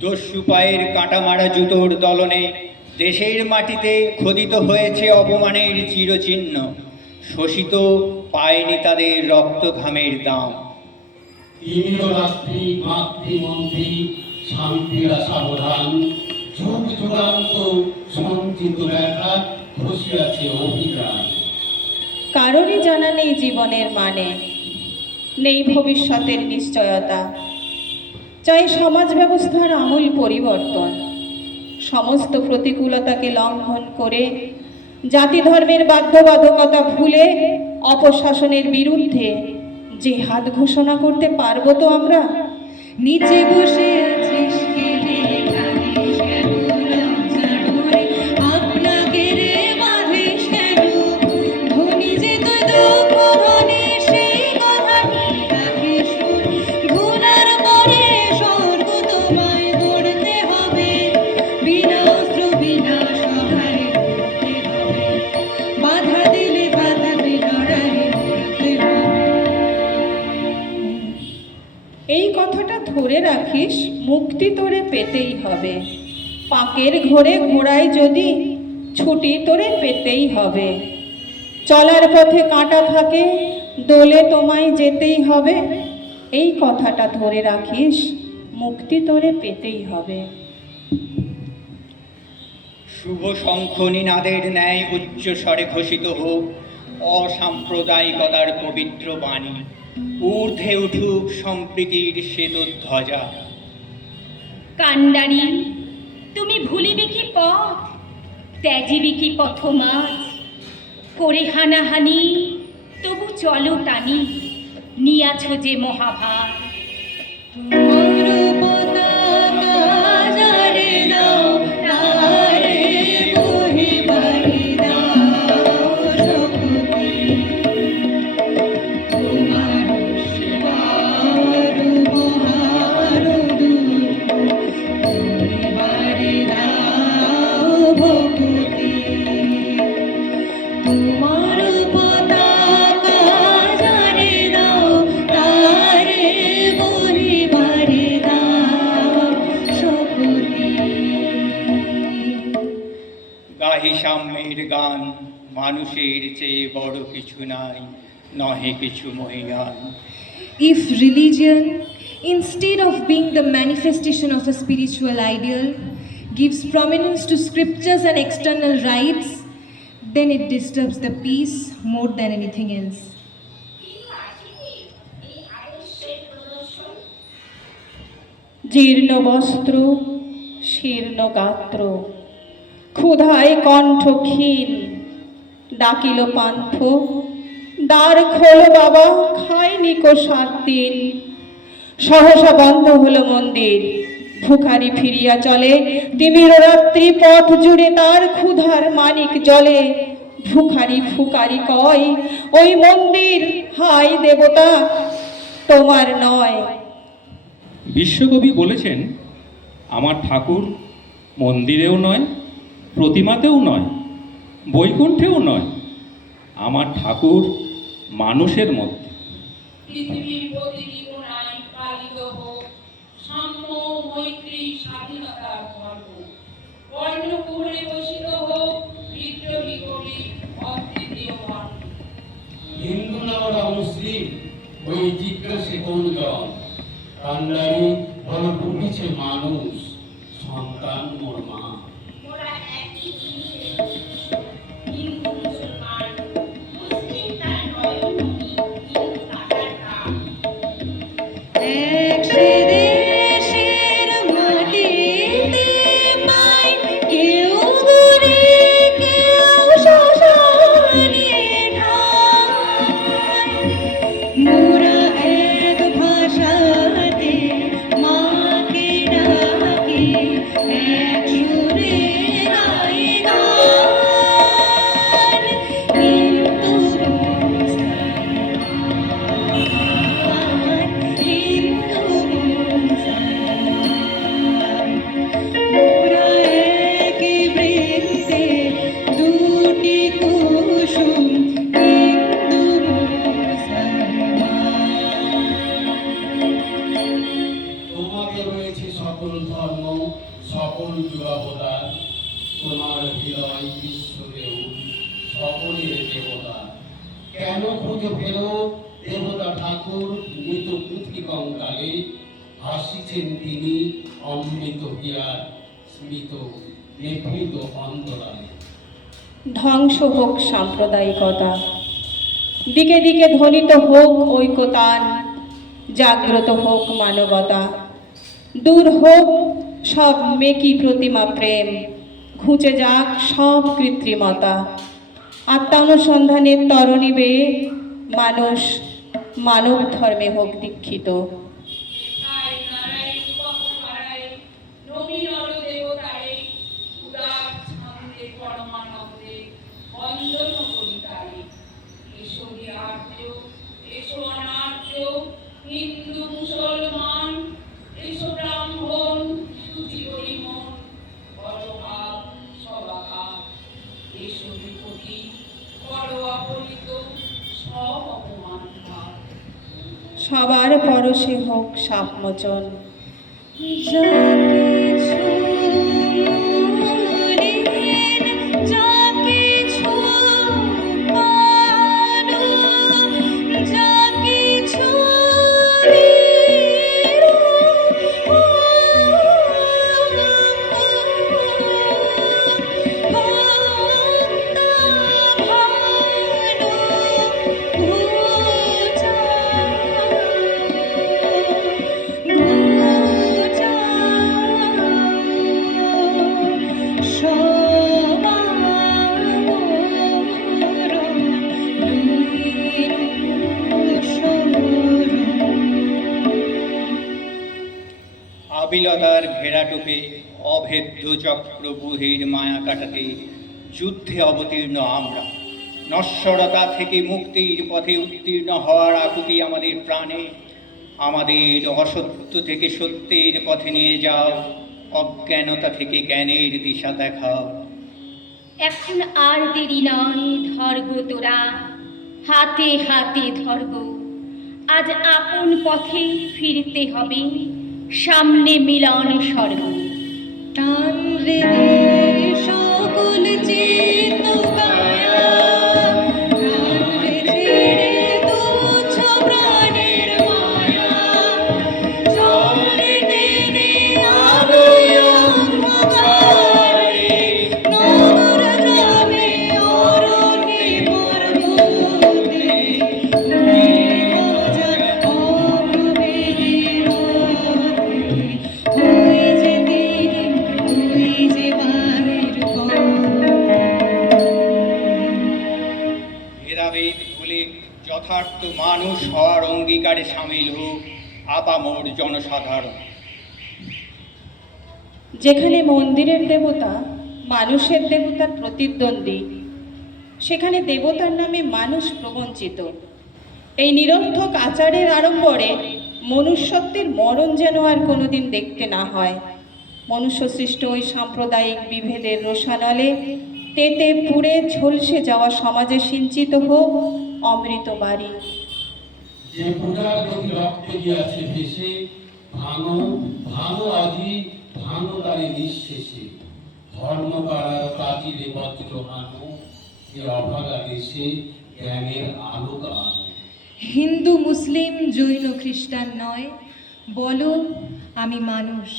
দস্যু পায়ের কাঁটা মারা জুতোর দলনে দেশের মাটিতে খোদিত হয়েছে অপমানের চিরচিহ্ন। শোষিত পায়নি তাদের রক্ত ঘামের দাম। রাত্রি মাতৃমন্ত্রী শান্তির সাবধান, যুগ যুগান্ত সঞ্চিত ব্যথা বসিয়াছে অভিযান। কারোরই জানা নেই জীবনের মানে, নেই ভবিষ্যতের নিশ্চয়তা। চাই সমাজ ব্যবস্থার আমূল পরিবর্তন। সমস্ত প্রতিকূলতাকে লঙ্ঘন করে, জাতি ধর্মের বাধ্যবাধকতা ভুলে অপশাসনের বিরুদ্ধে জেহাদ ঘোষণা করতে পারবো তো আমরা? নিচে বসে আছিস কেনে কাঁদিস কেন লজ্জা ডোরে আপনাকে রে বাঁধিস কেন ধনী যে তুই দুঃখ ধনে সেই কথাটি রাখিস গুনার পরে স্বর্গ তোমায় গড়তে হবে বিনা অস্ত্র বিনা সহায় করতে হবে বাধা দিলে বাধাতে লড়াই করতে হবে। এই কথাটা ধরে রাখিস, মুক্তি তোরে পেতেই হবে। পাকের ঘোরে ঘোড়ায় যদি ছুটি তোরে পেতেই হবে। চলার পথে কাঁটা থাকে, দোলে তোমায় যেতেই হবে। এই কথাটা ধরে রাখিস, মুক্তি তোরে পেতেই হবে। শুভ শঙ্খ নিনাদের ন্যায় উচ্চ স্বরে ঘোষিত হোক অসাম্প্রদায়িকতার পবিত্র বাণী। ঊর্ধ্বে উঠুক সম্প্রীতির শ্বেত ধ্বজা। কান্ডারি তুমি ভুলিবে কি পথ, ত্যাজিবে কি পথমাজ, করে হানাহানি তবু চলো টানি, নিয়াছ যে মহাভার। গাহি সাম্যের গান, মানুষের চেয়ে বড় কিছু নাই, নহে কিছু মহিয়ান। If religion, instead of being the manifestation of a spiritual ideal, gives prominence to scriptures and external rites, then it disturbs the peace more than anything else. জীর্ণ বস্ত্র, শীর্ণ গাত্র, ক্ষুধায় কণ্ঠ ক্ষীণ, ডাকিল পান্থ, দ্বার খোলো বাবা, খায়নি কো 7 দিন। সহসা বন্ধ হলো মন্দির, ভিখারি ফিরিয়া চলে, তিমির রাত্রি পথ জুড়ে তার ক্ষুধার মানিক জলে। ভিখারি ফুকারি কয়, ওই মন্দির হাই দেবতা তোমার নয়। বিশ্বকবি বলেছেন, আমার ঠাকুর মন্দিরেও নয়, প্রতিমাতেও নয়, বৈকুণ্ঠেও নয়, আমার ঠাকুর মানুষের মধ্যে। পৃথিবীর প্রতিটি কোণায় পালিত হোক সাম্য, মৈত্রী, স্বাধীনতার পর্ব। কর্ণকুহরে বসিত হোক বিদ্রোহী কবি অদ্বিতীয় বাণী। হিন্দু না ওরা মুসলিম, ওই জিজ্ঞাসে কোনজন? কান্ডারি বড় ডুবিছে মানুষ, সন্তান মোর মা। ওরা একই জিনিসের হিন্দু মুসলমান, মুসলিম তার নয়নমণি, হিন্দু তাহার প্রাণ। এক সে দেশের মাটিতে পাই কেউ দূরে কেউ শ্মশানে ঠাই। মোরা এক ভাষাতে মা সকল ধর্ম সকল যুগাবতার, তোমার হৃদয় বিশ্বদেও সকলের দেবতা। কেন খুঁজে পেল দেবতা ঠাকুর মৃত পৃথিবী কঙ্কালে? হাসিছেন তিনি অমৃত হিয়ার স্মৃত নিভৃত অন্তরালে। ধ্বংস হোক সাম্প্রদায়িকতা, দিকে দিকে ধ্বনিত হোক ঐকতান, জাগ্রত হোক মানবতা, দূর হোক সব মেকি প্রতিমা প্রেম, ঘুচে যাক সব কৃত্রিমতা। আত্মানুসন্ধানের তরণী বেয়ে মানুষ মানব ধর্মে হোক দীক্ষিত। নারায় নারায় রূপক হারায় নবীন দেবতারে উদার ছন্দে পরমানন্দে বন্দন করিতারে। এসো আর্য, এসো অনার্য, হিন্দু মুসলমান, এসো ব্রাহ্মণ, সুচি করি মন, বড় ভাব সবাকার। এসো বিপদী, বড় অপরিত, সব অপমান ভার। সবার পরশে হোক সাপমোচন। যা কিছু মলিন, যা কিছু কালো, যা কিছু আবিলতার ঘেরাটোপে অভেদ্য চক্রবুহের মায়া কাটাতে যুদ্ধে অবতীর্ণ আমরা। নশ্বরতা থেকে মুক্তির পথে উত্তীর্ণ হওয়ার আকুতি আমাদের প্রাণে। আমাদের অসত্য থেকে সত্যের পথে নিয়ে যাও, অজ্ঞানতা থেকে জ্ঞানের দিশা দেখাও। এখন আর দেরি নয়, ধর্ব তোরা হাতে হাতে ধর্ব। আজ আপন পথে ফিরতে হবে, সামনে মিলন স্বর্গ। টান রে সকল চেতনায়া, টান রে ছেড়ে তুচ্ছ প্রাণের মায়া, চল রে টেনে আলোয় অন্ধকারে, নগর গ্রামে অরণ্যে পর্বতে, বাজার অপ্রভেদের ওই যে দিন, ওই যে বারের পর। ভেদাভেদ ভুলে যথার্থ মানুষ হওয়ার অঙ্গীকারে সামিল হোক আপামর জনসাধারণ। যেখানে মন্দিরের দেবতা মানুষের দেবতার প্রতিদ্বন্দ্বী, সেখানে দেবতার নামে মানুষ প্রবঞ্চিত। এই নিরর্থক আচারের আড়ম্বরে মনুষ্যত্বের মরণ যেন আর কোনোদিন দেখতে না হয়। মনুষ্য সৃষ্ট ওই সাম্প্রদায়িক বিভেদের রোষানলে তেতে পুড়ে ঝলসে যাওয়া সমাজে সিঞ্চিত হোক অমৃত বাড়ি। যে পূজার প্রতি রক্তে গিয়াছে ভেসে, ভাঙো ভাঙো আজি, ভাঙো তারে নিঃশেষে। ধর্ম পাড়ার প্রাচীরে বজ্র হানো, এ অভাগা দেশে জ্ঞানের আলোক আনো। হিন্দু মুসলিম জৈন খ্রিস্টান নয়, বলো আমি মানুষ।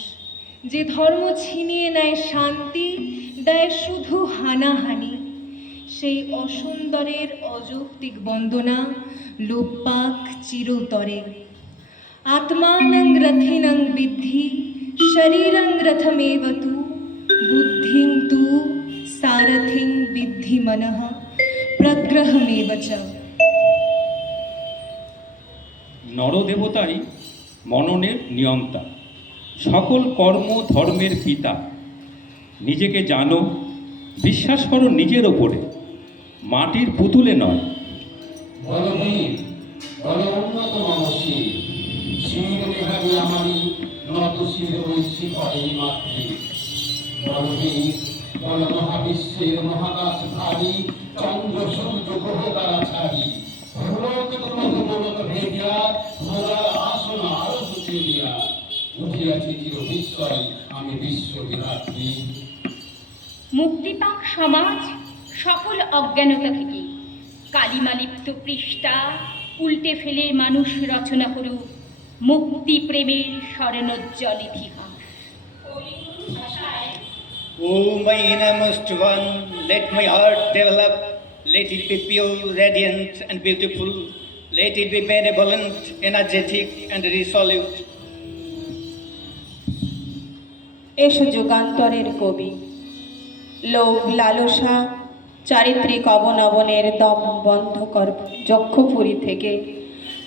যে ধর্ম ছিনিয়ে নেয় শান্তি, দেয় শুধু হানাহানি, সেই অসুন্দরের অযৌক্তিক বন্দনা লোপাক চিরতরে। আত্মানং রথিনং বিদ্ধি, শরীরং রথমেব তু, বুদ্ধিং তু সারথিং বিদ্ধি মনঃ প্রগ্রহমেব চ। নরদেবতাই মননের নিয়ন্তা, সকল কর্ম ধর্মের পিতা। নিজেকে জানো, বিশ্বাস করো নিজের ওপরে, মাটির পুতুলে নয়। বলবীর বল উন্নত মানসী, শির মেঘাবী আমারই নত শির ওই শিখরে মাতৃ। বলবীর বল মহাবিশ্বের মহাকাশ ভারী, চন্দ্র সূর্য গ্রহ তারা ছাড়ি। ভুলক তোমাকে মনত ভেদিয়া, ভোলার আসন আরো সুচিয়া। উঠিয়াছি চির বিস্ময় আমি বিশ্ববিধাত্রী। মুক্তিপাক সমাজ সকল অজ্ঞানতা থেকে কালিমালিপ্ত পৃষ্ঠা উল্টে ফেলে মানুষ রচনা করুক মুক্তি প্রেমের স্বর্ণোজ্জ্বল ইতিহাস। কবিগুরু ভাষায় O my innermost one, let my heart develop, let it be pure, radiant and beautiful, let it be benevolent, energetic and resolute. এসো যুগান্তরের কবি, লোভ লালসা চারিত্রিক অবনবনের দম বন্ধ কর যক্ষপুরী থেকে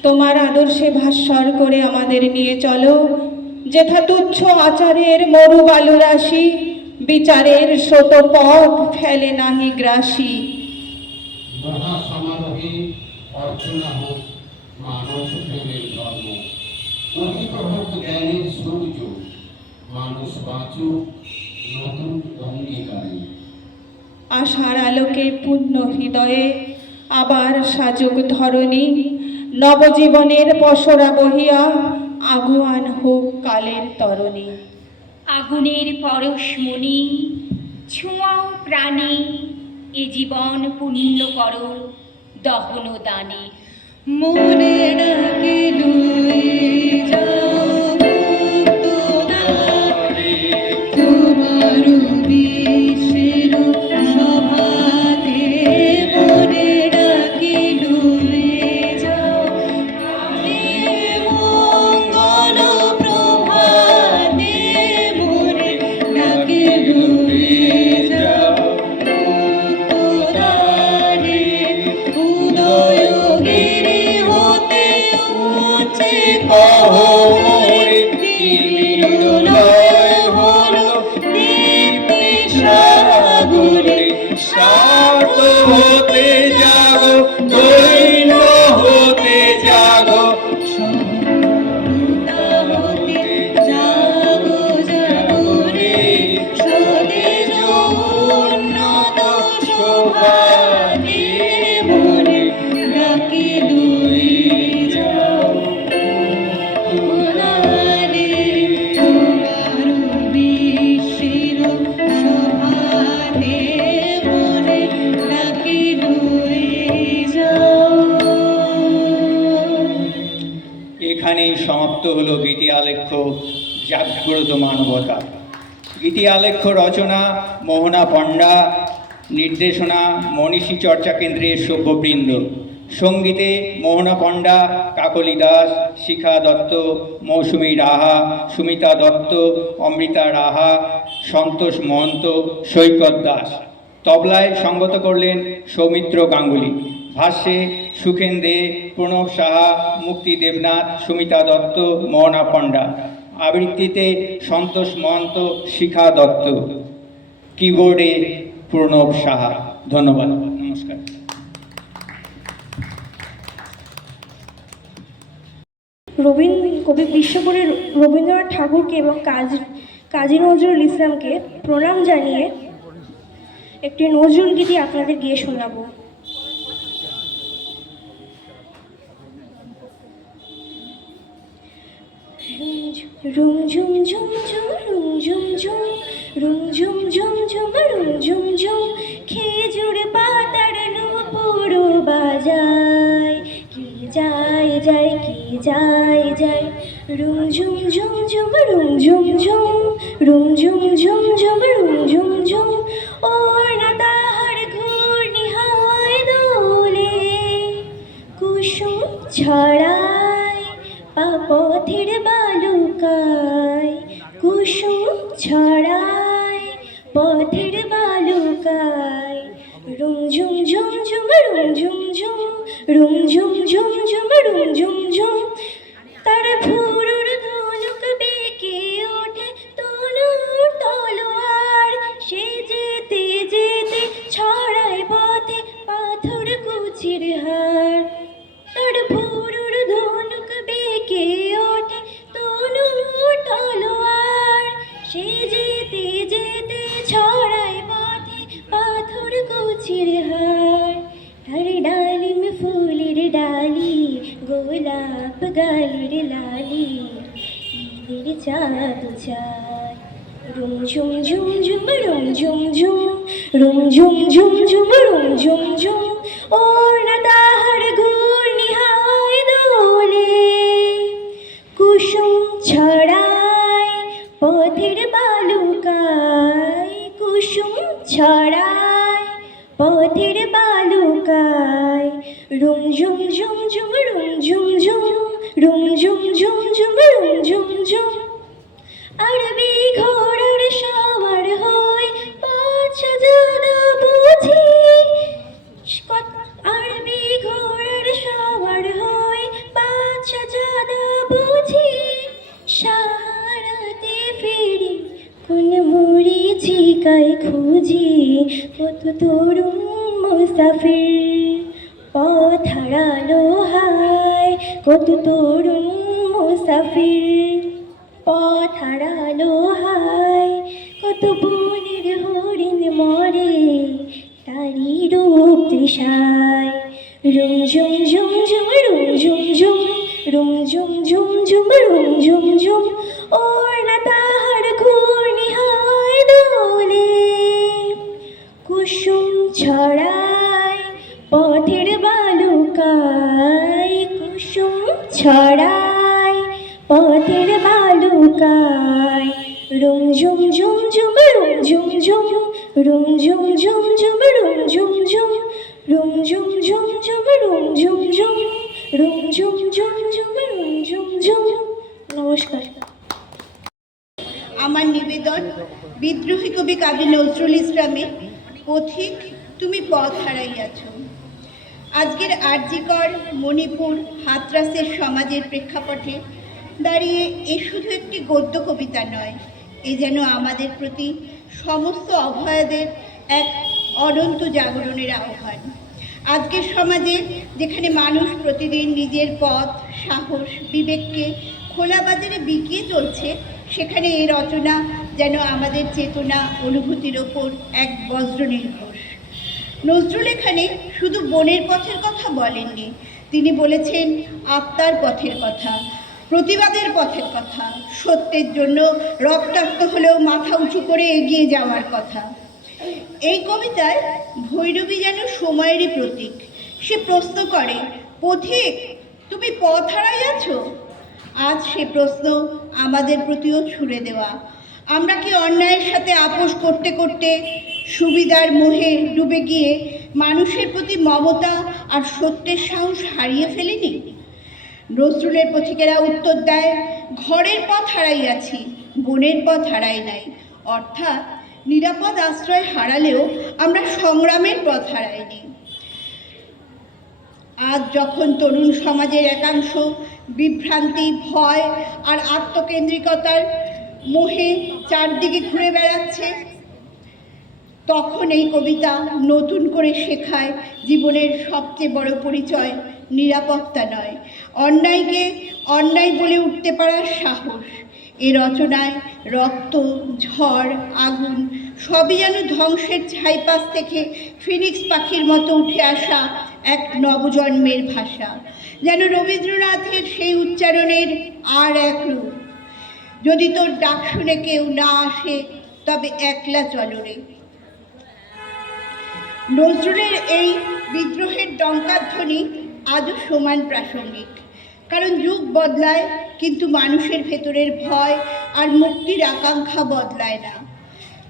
তোমার আদর্শে ভাস্বর করে আমাদের নিয়ে চলো, যেথা তুচ্ছ আচারের মরু বালুরাশি বিচারের স্রোত পথ ফেলে নাহি গ্রাসী। মহাসমারোহে অর্চনা হোক মানব প্রেমের ধর্ম, উদিত হোক জ্ঞানের সূর্য, মানুষ বাঁচুক নতুন অঙ্গীকারে। আশার আলোকে পূর্ণ হৃদয়ে আবার সাজুক ধরণী, নবজীবনের পসরা বহিয়া আগুয়ান হোক কালের তরণী। আগুনের পরশমণি ছোঁয়াও প্রাণে, এ জীবন পূর্ণ করো দহন দানে। মোরে ডাকে লয়ে যাও মুক্তদারে, তোমার বিশ্বের সভাতে মোরে ডাকে লয়ে যাও, আমি মঙ্গল প্রভাতে মোরে ডাকে লয়ে যাও মুক্তদারে। উদয়গিরি হতে উঠে কহরে, বিরলয় হলো দীপ্তি সাগরে। শান্ত হতে জাগো, দৈন্য হতে জাগো, সহনতা হতে জাগো জাগো রে, স্বদেশ উন্নত শোভাতে মোরে ডাকে লয়ে যাও মুক্তদারে। তোমার বিশ্বের সভাতে মোরে ডাকে লয়ে যাও। এখানেই সমাপ্ত হলো গীতি আলেখ্য জাগ্রত মানবতা। গীতি আলেখ্য রচনা মোহনা পণ্ডা, নির্দেশনা মনীষী চর্চা কেন্দ্রের সভ্যবৃন্দ, সঙ্গীতে মোহনা পণ্ডা, কাকলি দাস, শিখা দত্ত, মৌসুমী রাহা, সুমিতা দত্ত, অমৃতা রাহা, সন্তোষ মহন্ত, সৈকত দাস। তবলায় সঙ্গত করলেন সৌমিত্র গাঙ্গুলি। ভাষ্যে সুখেন দে, প্রণব সাহা, মুক্তি দেবনাথ, সুমিতা দত্ত, মোহনা পণ্ডা। আবৃত্তিতে সন্তোষ মহন্ত, শিখা দত্ত। কিবোর্ডে প্রণব সাহা। ধন্যবাদ, নমস্কার। কবি বিশ্বকবি রবীন্দ্রনাথ ঠাকুরকে এবং কাজী নজরুল ইসলামকে প্রণাম জানিয়ে একটি নজরুল গীতি আপনাদের গিয়ে শোনাবো। রুম ঝুম ঝুম ঝুম রুম ঝুম ঝুম, রুম ঝুম ঝুম ঝুম রুম ঝুম ঝুম, খেজুর পাতার নূপুর বাজায়, কি যায় যায় কি যায় যায়। রুম ঝুম ঝুম ঝুম রুম ঝুম ঝুম, রুম ঝুম ঝুম ঝুম রুম ঝুম ঝুম, ওর না তাহার ঘূর্ণি হয় দোলে, কুসুম ছড়ায় পথের বালুকায়, কুসুম ছড়ায় পথের বালুকায়। রুম ঝুম ঝুম ঝুম রুম ঝুম ঝুম, রুম ঝুম ঝুম ঝুম রুম ঝুম ঝুম, তার ভুরুর ধনুক বেঁকে ওঠে তনুর তলোয়ার, সে যেতে যেতে ছড়ায় পথে পাথর কুচির হার। তার ভুরুর ধনুক বেঁকে ওঠে তনুর তলোয়ার, সে যেতে যেতে ছড়ায় পথে পাথর কুচির হার। তার ডালিম ফুলের ডালি গোলাপ জাদু চাই। রুম ঝুম ঝুম ঝুম রুম ঝুম ঝুম রুম ঝুম ঝুম ঝুম রুম ঝুম ঝুম ওর না তাহার ঘূর্ণি হায় দোলে। কুসুম ছড়ায় পথের বালুকায়, কুসুম ছড়ায় পথের বালুকায়। রুম ঝুম ঝুম ঝুম রুম ঝুম ঝুম রুম ঝুম ঝুম ঝুম রুম ঝুম ঝুম। আরবি ঘোড়ার সওয়ার হয় পাছা জাদা বুঝি, আরবি ঘোড়ার সওয়ার হয় পাছা জাদা বুঝি। সাহারাতে ফিরি কোন মরিচিকায় খুঁজি, কত তরুণ মুসাফির পথ হারালো হায়। কত তরুণ মুসাফির পথ হারালো হায়। কত বনের হরিণ মরে তারি রূপ তৃষায়। রুম ঝুম ঝুম ঝুম রুম ঝুম ঝুম রুম ঝুম ঝুম ঝুম রুম ঝুম ঝুম ওর না তাহার ঘূর্ণি হায় দোলে। কুসুম ছড়ায় পথের বালুকায়, কুসুম ছড়ায় পথের বালুকায়। রুম ঝুম ঝুম ঝুম রুম ঝুম ঝুম রুম ঝুম ঝুম ঝুম রুম ঝুম ঝুম রুম ঝুম ঝুম ঝুম রুম ঝুম ঝুম রুম ঝুম ঝুম ঝুম রুম ঝুম ঝুম। নমস্কার। আমার নিবেদন বিদ্রোহী কবি কাজী নজরুল ইসলামের পথিক তুমি পথ হারাইয়াছ। আজকের আরজিকর, মণিপুর, হাতরাসের সমাজের প্রেক্ষাপটে দাঁড়িয়ে এ শুধু একটি গদ্য কবিতা নয়, এ যেন আমাদের প্রতি সমস্ত অভয়াদের এক অনন্ত জাগরণের আহ্বান। আজকের সমাজে যেখানে মানুষ প্রতিদিন নিজের পথ, সাহস, বিবেককে খোলা বাজারে বিকিয়ে চলছে, সেখানে এই রচনা যেন আমাদের চেতনা, অনুভূতির ওপর এক বজ্র নির্ঘোষ। নজরুল এখানে শুধু বনের পথের কথা বলেননি, তিনি বলেছেন আত্মার পথের কথা, প্রতিবাদের পথের কথা, সত্যের জন্য রক্তাক্ত হলেও মাথা উঁচু করে এগিয়ে যাওয়ার কথা। এই কবিতায় ভৈরবী যেন সময়েরই প্রতীক। সে প্রশ্ন করে, পথিক তুমি পথ হারাইয়াছ? আজ সে প্রশ্ন আমাদের প্রতিও ছুড়ে দেওয়া। আমরা কি অন্যায়ের সাথে আপোষ করতে করতে, সুবিধার মোহে ডুবে গিয়ে মানুষের প্রতি মমতা আর সত্যের সাহস হারিয়ে ফেলিনি? নজরুলের পথিকেরা উত্তর দেয়, ঘরের পথ হারাইয়াছি, বনের পথ হারাই নাই। অর্থাৎ নিরাপদ আশ্রয় হারালেও আমরা সংগ্রামের পথ হারাইনি। আজ যখন তরুণ সমাজের একাংশ বিভ্রান্তি, ভয় আর আত্মকেন্দ্রিকতার মোহে চারদিকে ঘুরে বেড়াচ্ছে, তখন এই কবিতা নতুন করে শেখায় জীবনের সবচেয়ে বড় পরিচয় নিরাপত্তা নয়, অন্যায়কে অন্যায় বলে উঠতে পারার সাহস। এ রচনায় রক্ত, ঝড়, আগুন সবই যেন ধ্বংসের ছাইপাশ থেকে ফিনিক্স পাখির মতো উঠে আসা এক নবজন্মের ভাষা, যেন রবীন্দ্রনাথের সেই উচ্চারণের আর এক রূপ। যদি তোর ডাক শুনে কেউ না আসে, তবে একলা চলো রে। নজরুলের এই বিদ্রোহের ডঙ্কাধ্বনি আজও সমান প্রাসঙ্গিক, কারণ যুগ বদলায় কিন্তু মানুষের ভেতরের ভয় আর মুক্তির আকাঙ্ক্ষা বদলায় না।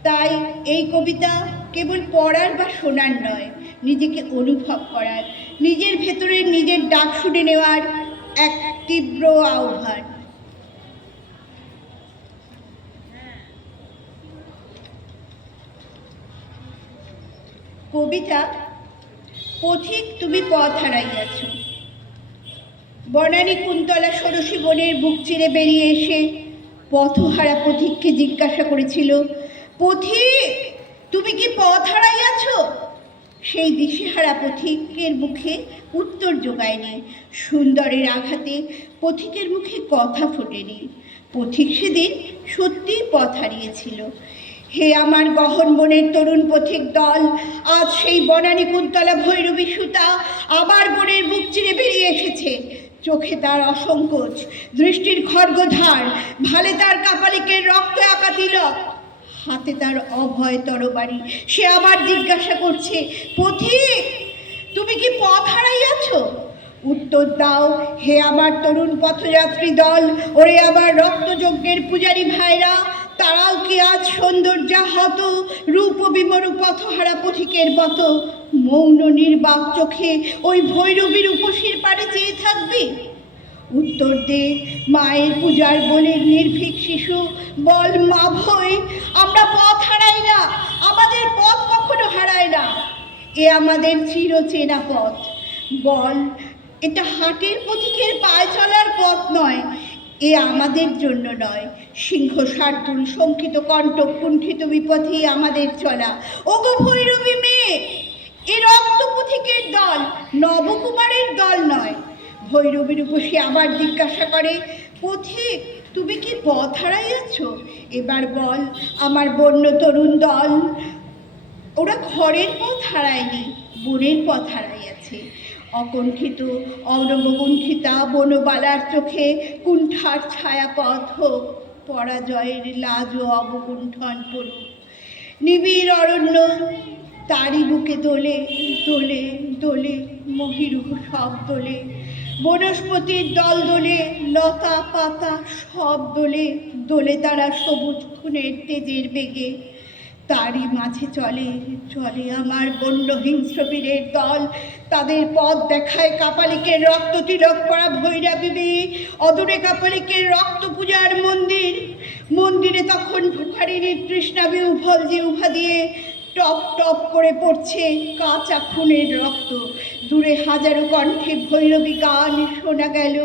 তাই এই কবিতা কেবল পড়ার বা শোনার নয়, নিজেকে অনুভব করার, নিজের ভেতরের নিজের ডাক শুনে নেওয়ার এক তীব্র আহ্বান। কবিতা পথিক তুমি পথ হারাইয়াছ। বনানী কুন্তলা ষোড়শী বনের বুক চিরে বেরিয়ে এসে পথহারা পথিককে জিজ্ঞাসা করেছিল, পথিক তুমি কি পথ হারাইয়াছ? সেই দিশেহারা পথিকের মুখে উত্তর জোগায়নি, সুন্দরের আঘাতে পথিকের মুখে কথা ফোটেনি। পথিক সেদিন সত্যিই পথ হারিয়েছিল। হে আমার গহন বনের তরুণ পথিক দল, আজ সেই বনানী কুন্তলা ভৈরবী সুতা আবার বনের বুক চিরে বেরিয়ে এসেছে। চোখে তার অসংকোচ, দৃষ্টির খড়গধার, ভালে তার কাপালিকের রক্ত আঁকা তিলক, হাতে তার অভয় তরবারি। সে আবার জিজ্ঞাসা করছে, পথিক তুমি কি পথ হারাইয়াছ? উত্তর দাও হে আমার তরুণ পথযাত্রী দল, ওরে আমার রক্তযজ্ঞের পূজারী ভাইরা, তারাও কি আজ সৌন্দর্যাহত রূপ বিমরু পথহারা পথিকের মতো মৌন নির্বাক চোখে ওই ভৈরবীর উপসীর পাড়ে চেয়ে থাকবে? উত্তর দে মায়ের পূজার বলের নির্ভীক শিশু, বল মা ভয়, আমরা পথ হারাই না, আমাদের পথ কখনো হারায় না, এ আমাদের চিরচেনা পথ। বল এটা হাটের পথিকের পায়ে চলার পথ নয়, এ আমাদের জন্য নয়। সিংহ শার্দুল শঙ্কিত কণ্ঠক কুণ্ঠিত বিপথে আমাদের চলা। ওগো ভৈরবী মেয়ে, এ রক্ত পথিকের দল, নবকুমারের দল নয়। ভৈরবীর উপসী আবার জিজ্ঞাসা করে, পথিক তুমি কি পথ হারাইয়াছ? এবার বল আমার বন্য তরুণ দল, ওরা ঘরের পথ হারায়নি, বনের পথ হারাইয়াছে। অকণ্ঠিত অনবগুণ্ঠিতা বনবালার চোখে কুণ্ঠার ছায়াপথ হোক, পরাজয়ের লাজ ও অবগুণ্ঠন পড়ুক। নিবিড় অরণ্য তারই বুকে দোলে দোলে দোলে, মহিরুহ সব দোলে, বনস্পতির দল দোলে, লতা পাতা সব দোলে, দোলে তারা সবুজ খুনের তেজের বেগে। তারই মাঝে চলে চলে আমার বন্য হিংস্র বীরের দল, তাদের পথ দেখায় কাপালিকের রক্ত তিলক পরা ভৈরবী মেয়ে। অদূরে কাপালিকের রক্ত পূজার মন্দির, মন্দিরে তখন ভিখারিনীর তৃষ্ণাবি উভল জিহ্বা দিয়ে টপ টপ করে পড়ছে কাঁচা খুনের রক্ত। দূরে হাজারো কণ্ঠে ভৈরবী গান শোনা গেল,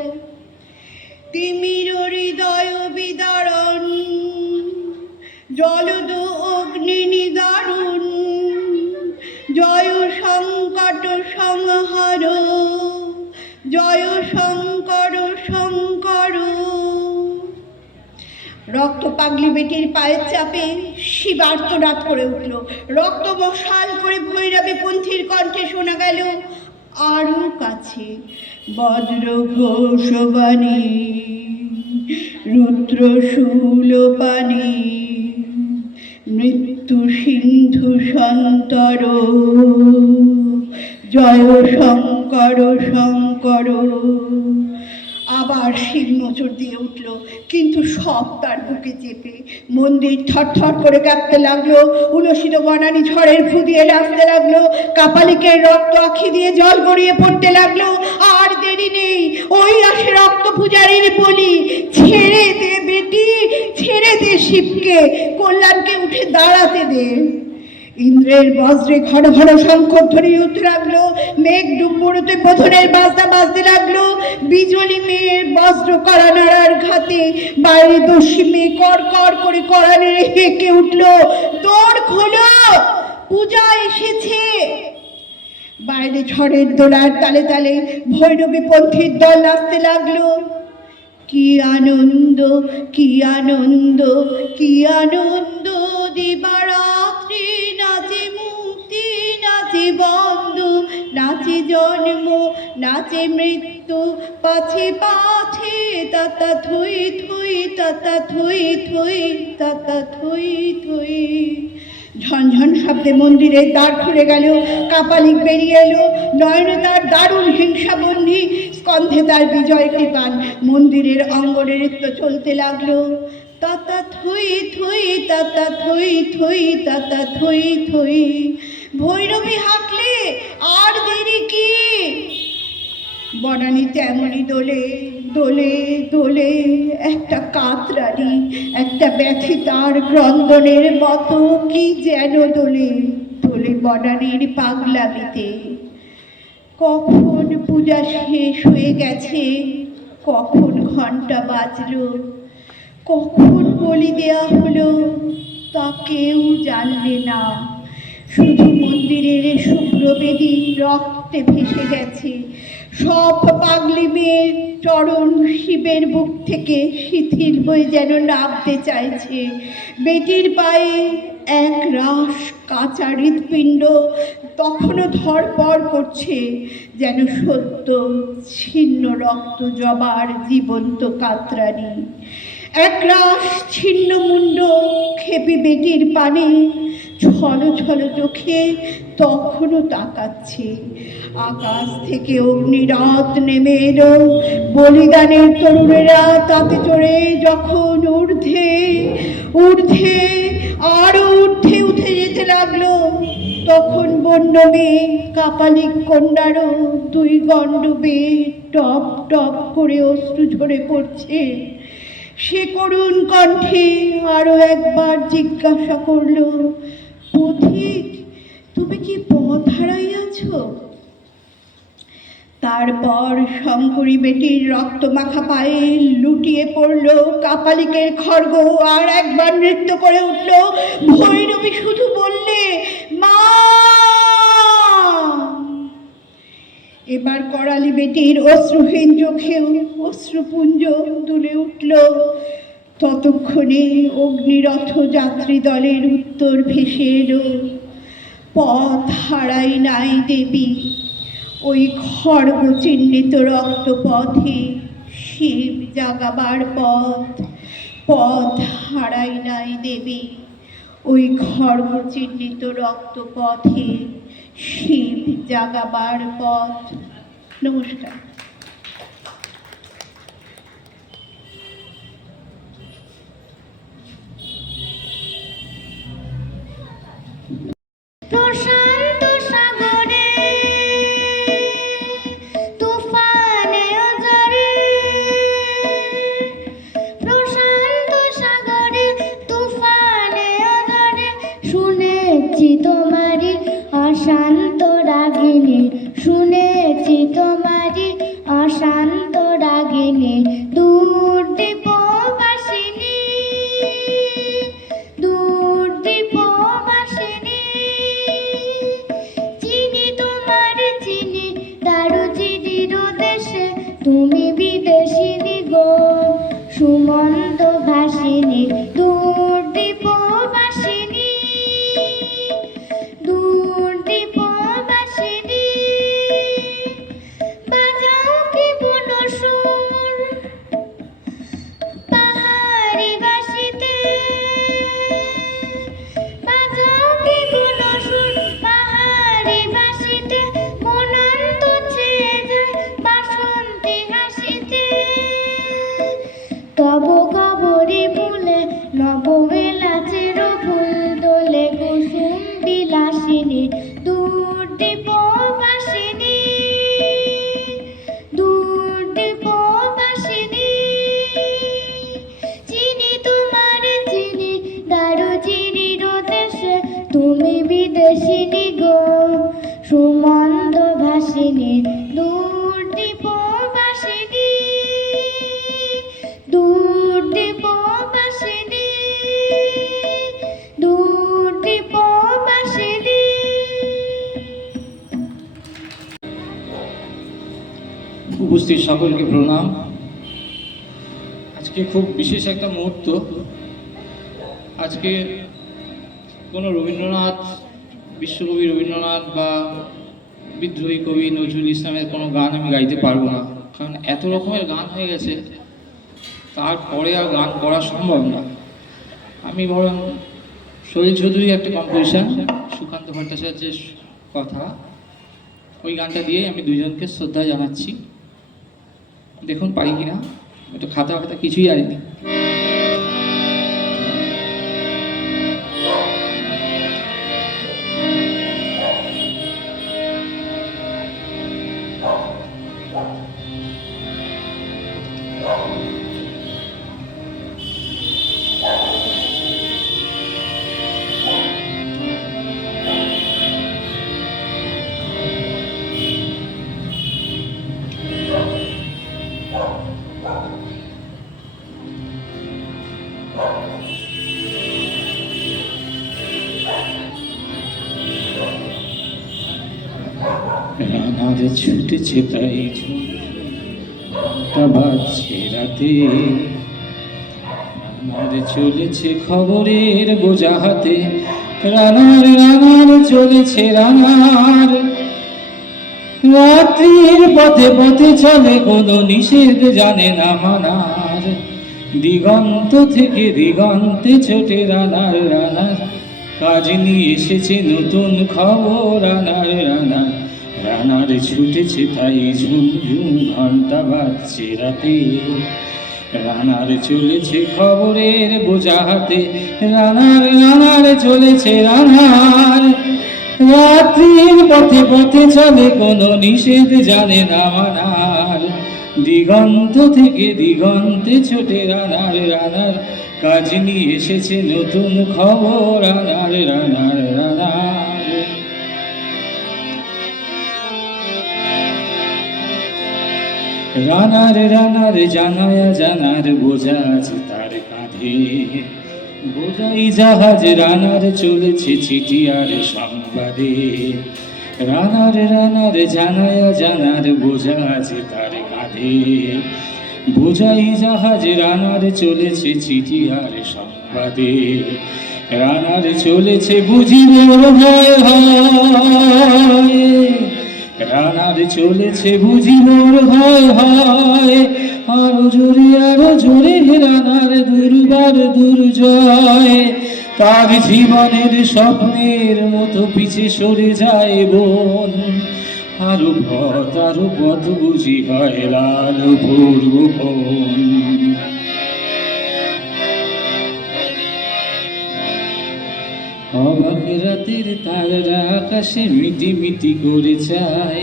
তিমির হৃদয় বিদারণ, জলদ অগ্নি নিদারুণ, জয় সংকট সংহার, জয় শঙ্কর শঙ্কর। রক্ত পাগলি বেটির পায়ের চাপে শিব আর্তনাদ করে উঠল। রক্ত মশাল করে ভৈরবী পন্থীর কণ্ঠে শোনা গেল আরো কাছে, বজ্র ঘোষবাণী, রুদ্র শূলপাণি, মৃত্যু সিন্ধু সন্তর, জয় শঙ্কর শঙ্কর। আবার শিব মোচড় দিয়ে উঠল, কিন্তু সব তার বুকে চেপে। মন্দির থরথর করে কাঁপতে লাগলো, উলসিত বনানি ঝড়ের ফু দিয়ে নাচতে লাগলো, কাপালিকের রক্ত আখি দিয়ে জল গড়িয়ে পড়তে লাগলো। আর দেরি নেই, ওই আসে রক্ত পূজারীর বলি। ছেড়ে দে বেটি, ছেড়ে দে শিবকে, কল্যাণকে উঠে দাঁড়াতে দে। ইন্দ্রের বজ্রে ঘন ঘন শঙ্খধ্বনি উঠতে লাগলো, মেঘ ডুম্বুরুতে বোধনের বাজনা বাজতে লাগলো। বিজলি মেয়ের বজ্র করা নাড়ার ঘাতে বাইরে দস্যি মেয়ে কর কর করে কড়া নেড়ে হেঁকে উঠলো, দৌড় খোলো, পূজা এসেছে। বাইরে ঝড়ের দোলার তালে তালে ভৈরবী পন্থীর দল নাচতে লাগলো। কি আনন্দ, কি আনন্দ, কি আনন্দ, দিবারাত্রি নাচে মুক্তি, নাচে বন্ধ, নাচে জন্ম, নাচে মৃত্যু, পাছে পাছে তাতা থুই থুই, তাতা থুই থুই, তাতা থুই থুই। ঝনঝন শব্দে মন্দিরের দ্বার খুলে গেল, কাপালিক বেরিয়ে এলো, নয়নে তার দারুণ হিংসাবন্ধী, স্কন্ধে তার বিজয় কৃপান। মন্দিরের অঙ্গনে নৃত্য চলতে লাগলো, তাতা থুই থুই, তাতা থুই থুই, তাতা থুই থুই। ভৈরবী হাঁকলে, আর দেরি কি? বনানী তেমনি দোলে দোলে দোলে, একটা কাতরানি, একটা ব্যথিতার ক্রন্দনের মতো কি যেন দোলে দোলে বনানীর পাগলামিতে। কখন পূজা শেষ হয়ে গেছে, কখন ঘন্টা বাজলো, কখন বলি দেয়া হলো, তা কেউ জানলে না। শুধু মন্দিরের শুভ্র বেদী রক্তে রক্তে ভেসে গেছে। সব পাগলি মেয়ের চরণ শিবের বুক থেকে শিথিল হয়ে যেন নামতে চাইছে। বেটির পায়ে এক রাশ কাঁচা হৃৎপিণ্ড তখনও ধড়পড় করছে, যেন সত্য ছিন্ন রক্ত জবার জীবন্ত কাতরানি। একরাশ ছিন্ন মুন্ড খেপি বেটির পানে ছল ছল চোখে তখনও তাকাচ্ছে। আকাশ থেকে অগ্নিরথ নেমে এলো, বলিদানের তরুণেরা তাতে চড়ে যখন ঊর্ধ্বে ঊর্ধ্বে আরো ঊর্ধ্বে উঠে যেতে লাগলো, তখন বন্য মেয়ে কাপালিক কন্যারও দুই গণ্ডবে টপ টপ করে অশ্রু ঝরে পড়ছে। সে করুণ কণ্ঠে আরো একবার জিজ্ঞাসা করল, পথিক, তুমি কি পথ হারাইয়াছ? তারপর শঙ্করী বেটির রক্তমাখা পায়ে লুটিয়ে পড়ল কাপালিকের খড়গ, আর একবার নৃত্য করে উঠল। ভৈরবী শুধু বললে, মা। এবার করালি বেটির অশ্রুহীন চোখেও অশ্রুপুঞ্জ দুলে উঠল। ততক্ষণে অগ্নিরথ যাত্রী দলের উত্তর ভেসে এলো, পথ হারাই নাই দেবী, ওই খড়গ চিহ্নিত রক্তপথে শিব জাগাবার পথ। পথ হারাই নাই দেবী, ওই খড়গ চিহ্নিত রক্তপথে শিব জাগাবার পথ। নমস্কার। প্রশান্ত সাগরে তুফানে ঝরে, প্রশান্ত সাগরে তুফানে ঝরে, শুনেছি তোমারি অশান্ত রাগিনী, শুনেছি তোমারি অশান্ত রাগিনী, দূর দীপবাসিনী, দূর দীপবাসিনী, চিনি তোমার চিনি দারুচিনির দেশে, তুমি বিদেশিনী গো সুমন্ত ভাসিনী, দূর দীপবাসিনী, দূর দীপবাসিনী, বাজাও কি বনসুর পাহাড়ি বাসিতে, বাজাও কি বনসুর পাহাড়ি বাসিতে, মনান্ত ছেয়ে যায় বাসন্তী হাসিতে, তব কবরী ফুলে নববেলাচের ফুল দোলে কুসুম বিলাসিনী, দূর দীপবাসিনী, দূর দীপবাসিনী, চিনি তোমার চিনি দারুচিনির দেশে, তুমি বিদেশিনী গো সুমন্ত ভাসিনী, দূর দীপবাসিনী, দূর দীপবাসিনী, দূর দীপবাসিনী। উপস্থিত সকলকে প্রণাম। আজকে খুব বিশেষ একটা মুহূর্ত। আজকে কোনো রবীন্দ্রনাথ, বিশ্বকবি রবীন্দ্রনাথ বা বিদ্রোহী কবি নজরুল ইসলামের কোনো গান আমি গাইতে পারবো না, কারণ এত রকমের গান হয়ে গেছে, তারপরে আর গান করা সম্ভব না। আমি বরং সলিল চৌধুরী একটা কম্পোজিশন, সুকান্ত ভট্টাচার্যের কথা, ওই গানটা দিয়েই আমি দুইজনকে শ্রদ্ধা জানাচ্ছি। দেখুন পারি কিনা, একটু খাতা খাতা কিছুই আনিনি। রানার ছুটেছে তাই ঝুমটা বাজছে রাতে, রানার চলেছে খবরের বোঝা হাতে, রানার রানার চলেছে রানার, রাত্রির পথে পথে চলে কোনো নিষেধ জানে না মানার, দিগন্ত থেকে দিগন্তে ছোটে রানার রানার, কাজ নিয়ে এসেছে নতুন খবর রানার রানার, রানার ছুটেছে তাই ঝুমঝুম ঘন্টা বাজছে রাতে, রানার চলেছে খবরের বোঝা হাতে, রানার রানার চলেছে রানার, রাত্রির পথে পথে চলে কোনো নিষেধ জানে না মানার, দিগন্ত থেকে দিগন্তে ছোটে রানার রানার, কাজ নিয়ে এসেছে নতুন খবর রানার রানার রানার। রানার রানার জানায়া জানার বোঝা আছে তার কাঁধে, বোঝাই জাহাজ রানার চলেছে চিঠি আর সংবাদে, রানার রানার জানায়া জানার বোঝা আছে তার কাঁধে, বোঝাই জাহাজ রানার চলেছে চিঠি আর সংবাদে, রানার চলেছে বুঝিব ভয় হয়, রানার চলেছে বুঝিবর ভয় হয়, আরো জোরে রানার দুর্বার দুর্জয়, তার জীবনের স্বপ্নের মতো পিছে সরে যায় বন, আরো পথ বুঝি হয় লাল পূর্বপন। অবাক রাতের তারারা আকাশে মিটি মিটি করে চায়,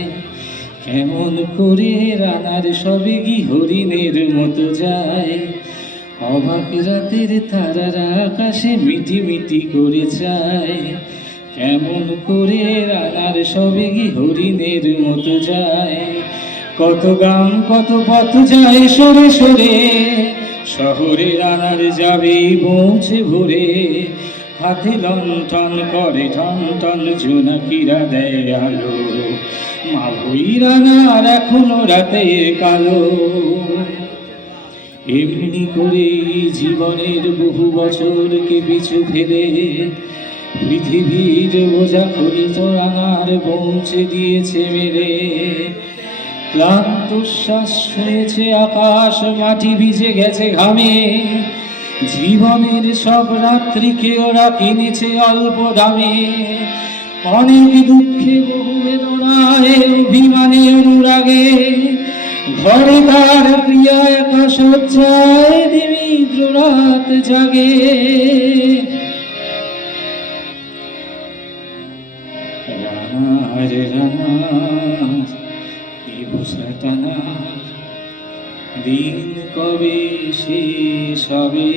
কেমন করে রানার সবে গি হরিণের মতো যায়, অবাক রাতের তারারা আকাশে মিটি মিটি করে চায়, কেমন করে রানার সবে গি হরিণের মতো যায়, কত গান কত পথ যায় সরে সরে, শহরে রানার যাবেই পৌঁছে ভোরে, হাতে লণ্ঠন করে টন টন জোনাকিরা দেয় আলো, মা ভই রানার এখনো রাতের কালো, এমনি করে জীবনের বহু বছরকে পিছু ফেলে, পৃথিবীর বোঝা খরিত রানার পৌঁছে দিয়েছে মেরে, ক্লান্ত শ্বাস হয়েছে আকাশ মাটি ভিজে গেছে ঘামে, জীবনের সব রাত্রিকে ওরা কিনেছে অল্প দামে, অনেক দুঃখে বহু বেদনায় অভিমানে অনুরাগে, ঘরে তার প্রিয়া একা শয্যায় নিমিত্র রাত জাগে, রানার রানার এই বোঝাটা না দিন কবে শেষ হবে,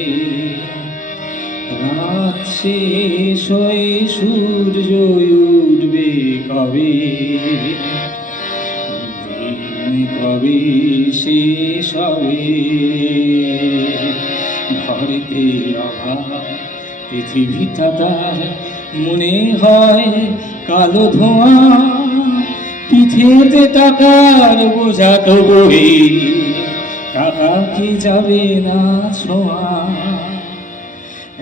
রাত শেষ হয়ে সূর্য উঠবে কবে, দিন কবে শেষ হবে, ঘরেতে অভাব পৃথিবীটা তার মনে হয় কালো ধোঁয়া, পিঠেতে টাকার বোঝা তো বই, টাকা কি যাবে না ছোঁয়া,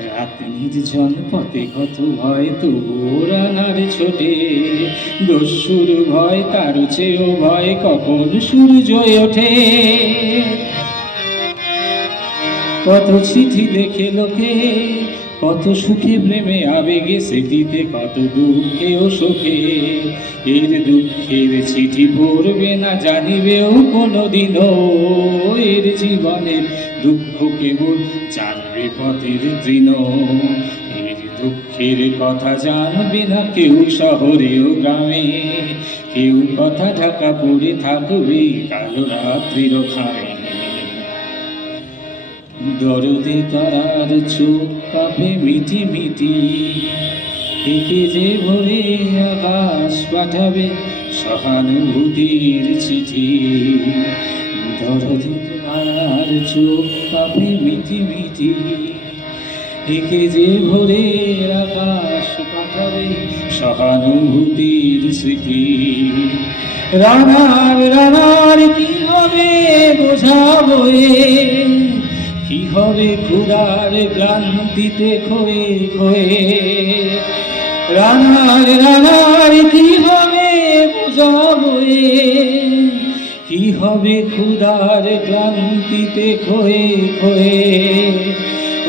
রাত নির্জন পথে কত ভয় তবু রানার ছোটে, দস্যুর ভয় তার চেয়েও ভয় কখন সূর্য ওঠে, কত চিঠি লেখে লোকে, কত সুখে প্রেমে আবেগে স্মৃতিতে, কত দুঃখে ও সুখে, এর দুঃখের চিঠি পড়বে না জানিবেও কোনোদিনও, এর জীবনের দুঃখ কেবল জানবে পথের তৃণ, এর দুঃখের কথা জানবে না কেউ শহরে ও গ্রামে, কেউ কথা ঢাকা পড়ে থাকবে কালো রাত্রির খামে, দরদে তারার চোখ কাঁপে মিটি মিটি, একে যে ভরে আকাশ পাঠাবে সহানুভূতির চিঠি, দরদে তারার চোখ কাঁপে মিটি মিটি, একে যে ভরে আকাশ পাঠাবে সহানুভূতির স্মৃতি, রানার রানার কি হবে বোঝাবো কি হবে ক্ষুধার ক্লান্তিতে খয়ে খয়ে রানার রানার কি হবে বোঝাবো কি হবে ক্ষুধার ক্লান্তিতে খয়ে খয়ে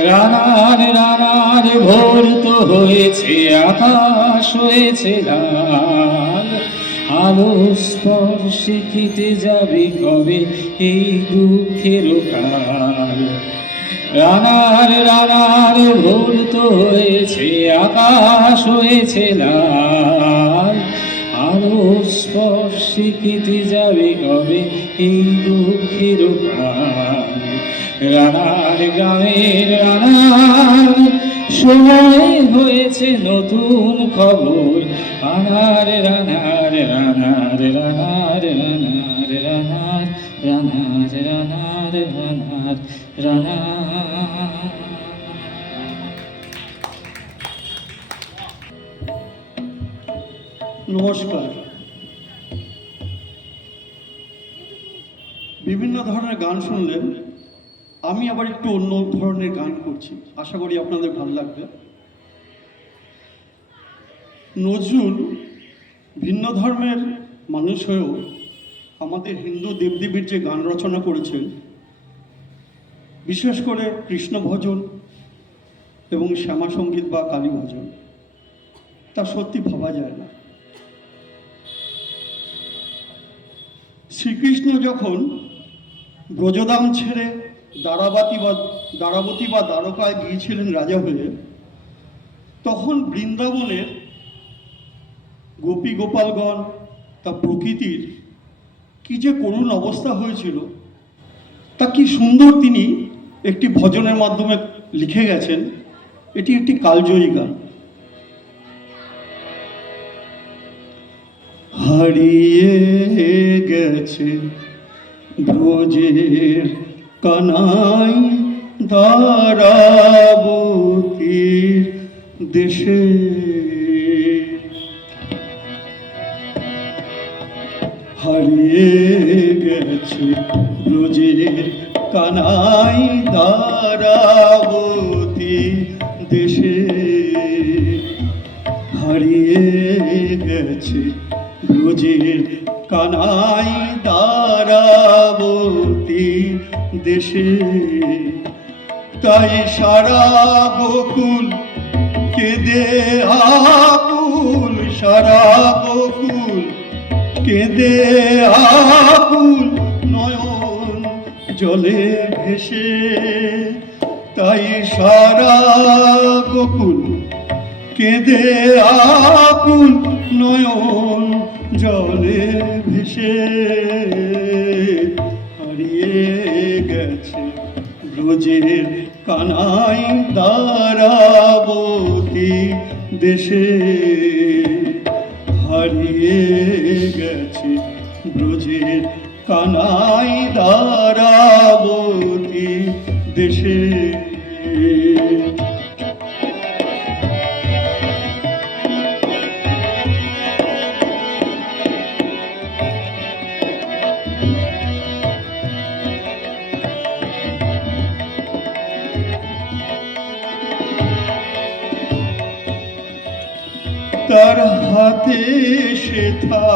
রানার রানার ভোর তো হয়েছে আকাশ হয়েছে লাল আলো স্পর্শে কেটে যাবে কবে এই দুঃখের কাল রানার রানার ভোর তো হয়েছে আকাশ হয়েছে লাল আলো স্পর্শে কেটে যাবে কবে এই দুঃখের কাল রানার গ্রামের রানার সময় হয়েছে নতুন খবর রানার রানার রানার রানার রানার রানার রানার রানার রানার রানার। নমস্কার। বিভিন্ন ধরনের গান শুনলেন, আমি আবার একটু অন্য ধরনের গান করছি, আশা করি আপনাদের ভালো লাগবে। নজরুল ভিন্ন ধর্মের মানুষ হয়েও আমাদের হিন্দু দেবদেবীর যে গান রচনা করেছেন, বিশেষ করে কৃষ্ণ ভজন এবং শ্যামা সঙ্গীত বা কালী ভজন, তা সত্যি ভাবা যায় না। শ্রীকৃষ্ণ যখন ব্রজধাম ছেড়ে দ্বারাবতী বা দ্বারকায় গিয়েছিলেন রাজা হয়ে, তখন বৃন্দাবনের গোপী গোপালগণ তা প্রকৃতির কি যে করুণ অবস্থা হয়েছিল, তা কি সুন্দর তিনি একটি ভজনের মাধ্যমে লিখে গেছেন। এটি একটি কালজয়ী গান। হারিয়ে গেছে ব্রজের কানাই দ্বারাবতীর দেশে, হারিয়ে গেছে ব্রজের কানাই দ্বারাবতীর দেশে, হারিয়ে গেছে ব্রজের কানাই দ্বারাবতী দেশে। তাই সারা গোকুল কেঁদে আকুল, সারা গোকুল কেঁদে আকুল নয়ন জলে ভেসে। তাই সারা গোকুল কেঁদে আকুল নয়ন জলে ভেসে, হারিয়ে গেছে ব্রজের কানাই দ্বারাবতী দেশে, হারিয়ে গেছে ব্রজের কানাই দ্বারাবতী দেশে। তার হাতে সেথা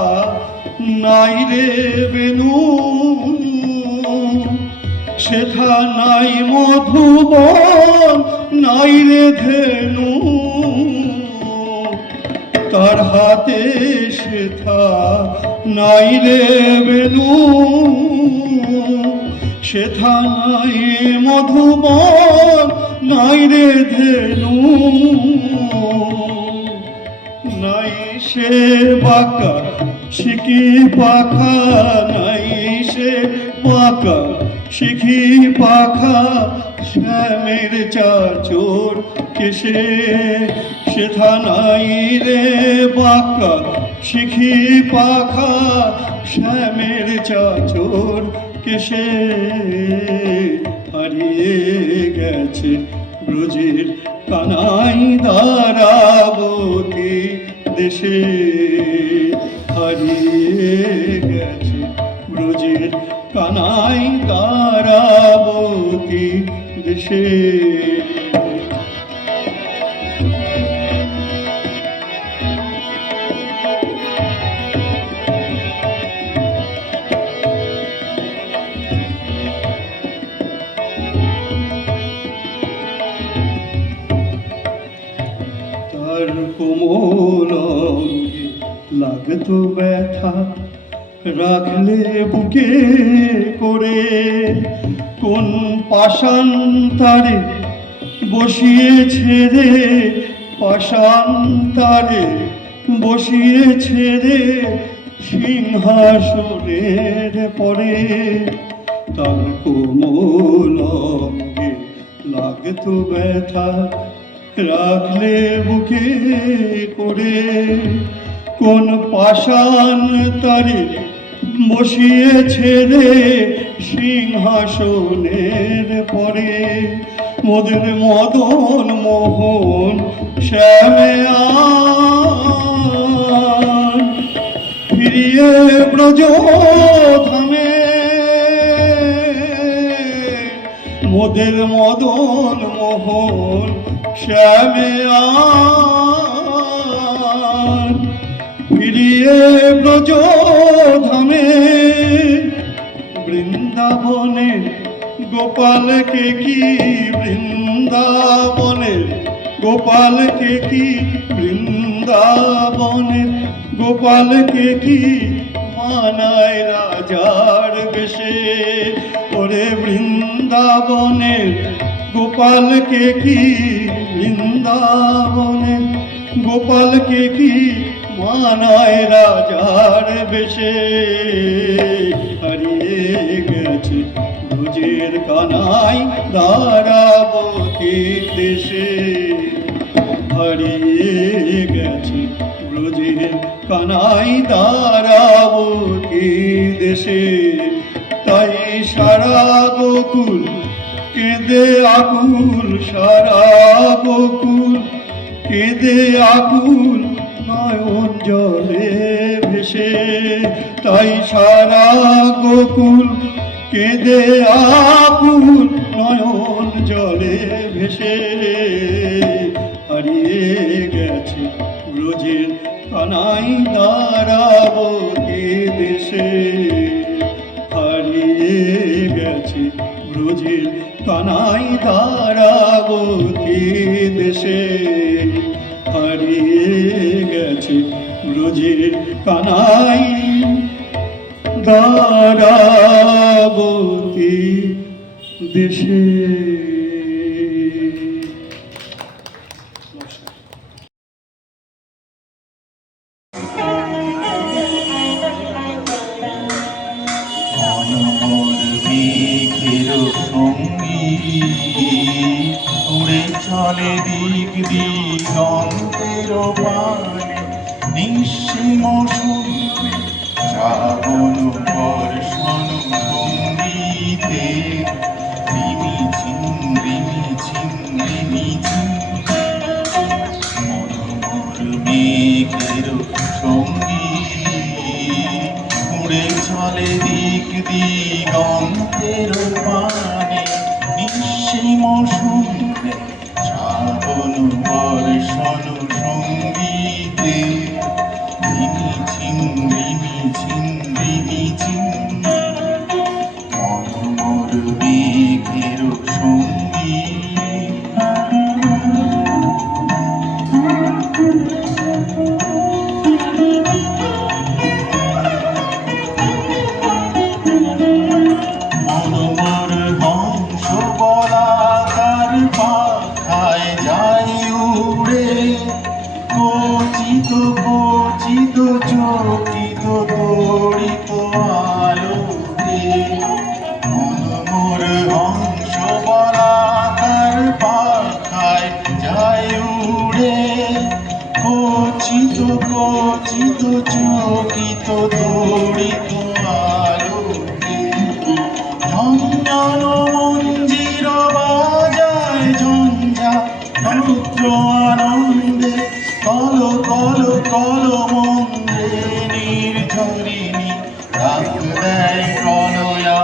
নাই রে বেনু, সেথা নাই মধুবন, নাই রে ধেনু। তার হাতে সেথা নাই রে বেনু, সেথা নাই মধুবন, নাই রে ধেনু। নাই সে বাঁকা শিখি পাখা, নাই সে বাঁকা শিখি পাখা, শ্যামের চাচোর কেশে, সেথা নাই রে বাঁকা শিখি পাখা, শ্যামের চাচোর কেশে, হারিয়ে গেছে ব্রজের কানাই দ্বারাবতী দেশে, হারিয়ে কানাই তারাবতী দেশে। তার কোমল অঙ্গে লাগতো ব্যথা, রাখলে বুকে করে কোন পাষাণ তারে বসিয়েছে রে, পাষাণ তারে বসিয়েছে রে সিংহাসনের পরে। তার কোমল অঙ্গে লাগতো ব্যথা, রাখলে বুকে করে কোন পাষাণ তারে বসিয়েছে রে সিংহাসনের পরে। মোদের মদন মোহন শ্যামে আন, ফিরিয়ে ব্রজ ধামে। মোদের মদন মোহন শ্যামে আন, ফিরিয়ে ব্রজ ধামে। বৃন্দাবনে গোপালকে কি, বৃন্দাবনে গোপালকে কি, বৃন্দাবনে গোপালকে কি মানায় রাজার বেশে। ওরে বৃন্দাবনে গোপালকে কি, বৃন্দাবনে গোপালকে কি মানায় রাজার বেশে। হারিয়ে গেছে ব্রজের কানাই দ্বারাবতীর দেশে। হারিয়ে গেছে ব্রজের কানাই দ্বারাবতীর দেশে। তাই সারা গোকুল কেঁদে আকুল, সারা গোকুল কেঁদে আকুল নয়ন জলে ভেসে। তাই সারা গোকুল কেঁদে আকুল নয়ন জলে ভেসে। হারিয়ে গেছে ব্রজের কানাই দ্বারাবতী দেশে। হারিয়ে গেছে ব্রজের কানাই দ্বারাবতী দেশে। হারিয়ে গেছে ব্রজের কানাই দ্বারাবতী দেশে। উড়ে চলে দিক দিগন্তের পানে, নিঃসীম শুনবে শ্রাবণ বর্ষণ সঙ্গীতে। রিমিঝিম রিমিঝিম রিমিঝিম মনোমর মেঘের সঙ্গীত, উড়ে চলে দিক দিগন্তের পানে, নিঃসীম শুনবে শ্রাবণ বর্ষণ সঙ্গীতে। রিমিঝিম রিমিঝিম রিমিঝিম মনোমর মেঘের সঙ্গীত। মনোমর হংস বলাকার পাখায় যায় উড়ে, কচিত কচিত চকিত দড়িত আলোতে। মনোমর হংস বলাকার পাখায় যায় উড়ে, কচিত কচিত চকিত দড়িত আলোতে। ঝঞ্ঝানো মঞ্জির বাজায় ঝঞ্ঝা রুদ্র আনন্দে, কল কল কল মন্দ্রে নির্ঝরিণী ডাক দেয় প্রলয়া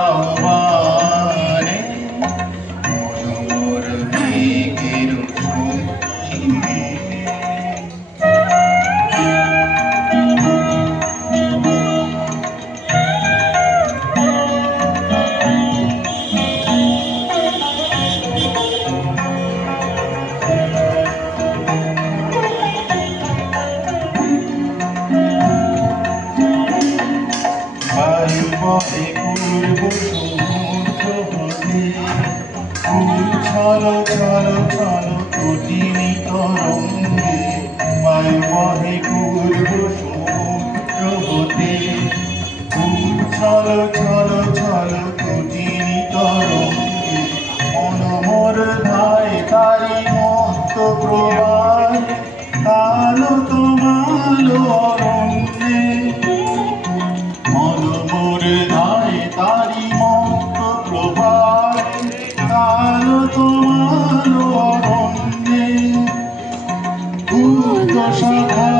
সখা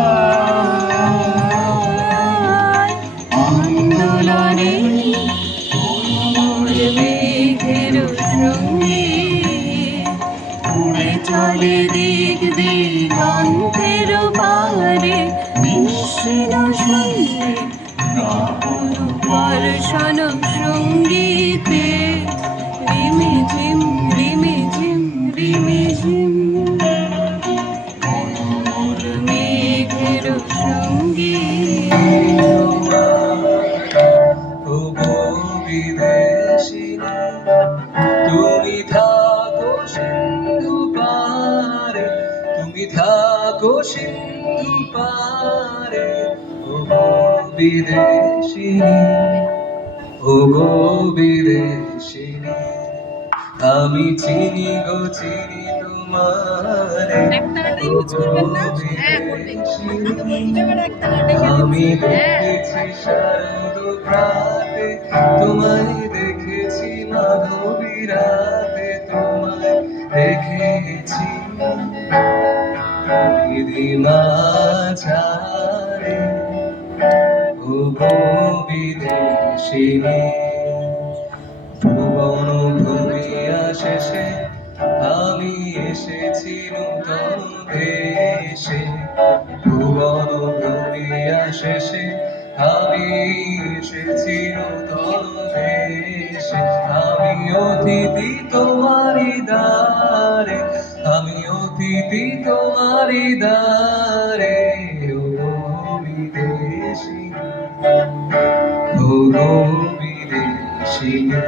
আন্দোলনে মেঘের সঙ্গে উড়ে চলে দিক দিগন্তের পারে নিঃসীন সঙ্গে রাবণ বর্ষণ সঙ্গীতে রিমি ঝিম রিমি ঝিম রিমি ঝিম মেঘের সঙ্গীত বিদেশিনী তুমি থাকো সিন্ধু পারে তুমি থাকো সিন্ধু পারে ও গো বিদেশিনী ও গো বিদেশিনী আমি চিনি গো চিনি তোমারে ও গো বিদেশিনী আমি দেখেছি শারদ প্রাতে তোমায় দেখেছি মাধবী রাতে তোমায় দেখেছি দিদিমা ছাড়ে ও গো বিদেশিনী ভুবন ভূমিয়া শেষে আমি এসেছি নূতন দেশে ভুবন ভূমিয়া শেষে আমি এসেছি নূতন দেশে আমি অতিথি তোমারি দ্বারে আমি অতিথি তোমারি দ্বারে ও গো বিদেশিনী ও গো বিদেশিনী।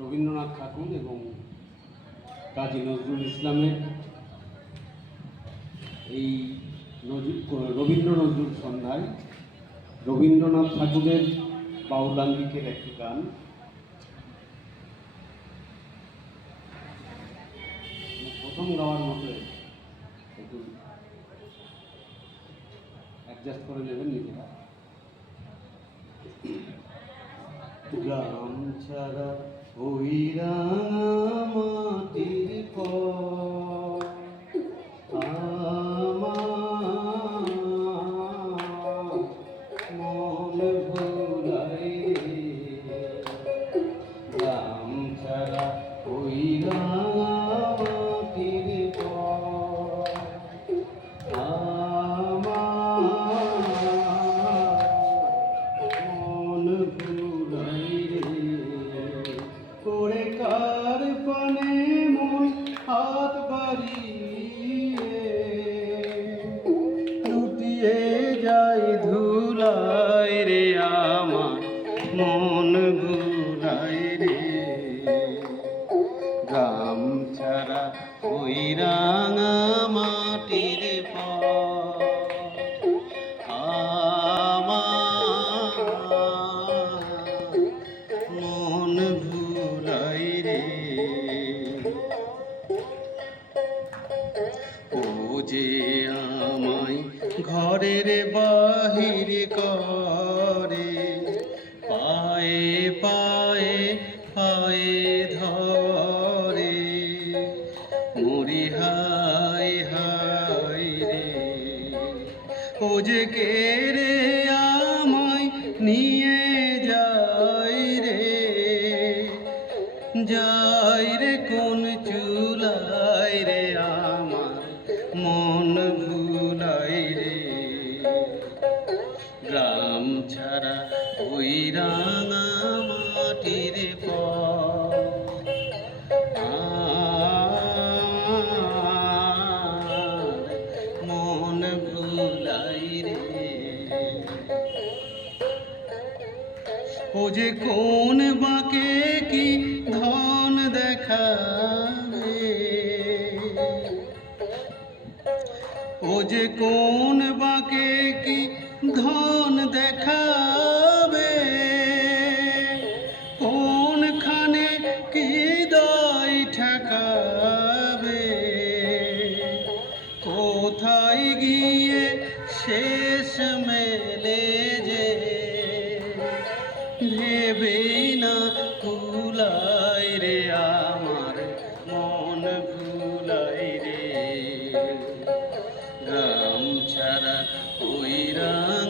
রবীন্দ্রনাথ ঠাকুর এবং কাজী নজরুল ইসলামের এই রবীন্দ্র নজরুল সন্ধ্যায় রবীন্দ্রনাথ ঠাকুরের বাউলাঙ্গিকের একটি গান প্রথম গাওয়ার মতো একটু অ্যাডজাস্ট করে নেবেন নিজেরা। গ্রাম ছাড়া ওই রাঙামাটির পর আমার মন ভোলাই গ্রাম ছাড়া ওই রাঙামাটির পর মন ভুলাই করে কার পানে মন হাত বাড়িয়ে লুটিয়ে যায় ধুলায় রে আমার মন ভুলাই রে গ্রাম ছাড়া ওই রাঙা মাটির পর আমার মন ভুলাই রে ও যে আমায় ঘরের বাহির করে পায়ে পায়ে পায়ে ধরে মরি হাই হাই রে ও যে কে রে আমায় নিয়ে যাই রে কোন চুলাই রে আমার মন ভুলাই রে গ্রাম ছাড়া ওই রাঙা মাটির পর মন ভুলাই রে ও যে কোন বাকে কি ধন দেখাবে ও যে কোন বাকে কি ধন দেখাবে কোনখানে কি দায় ঠেকাবে কোথায় গিয়ে শেষ মেলে যে ভেবে না কুলাই রে ওই রাত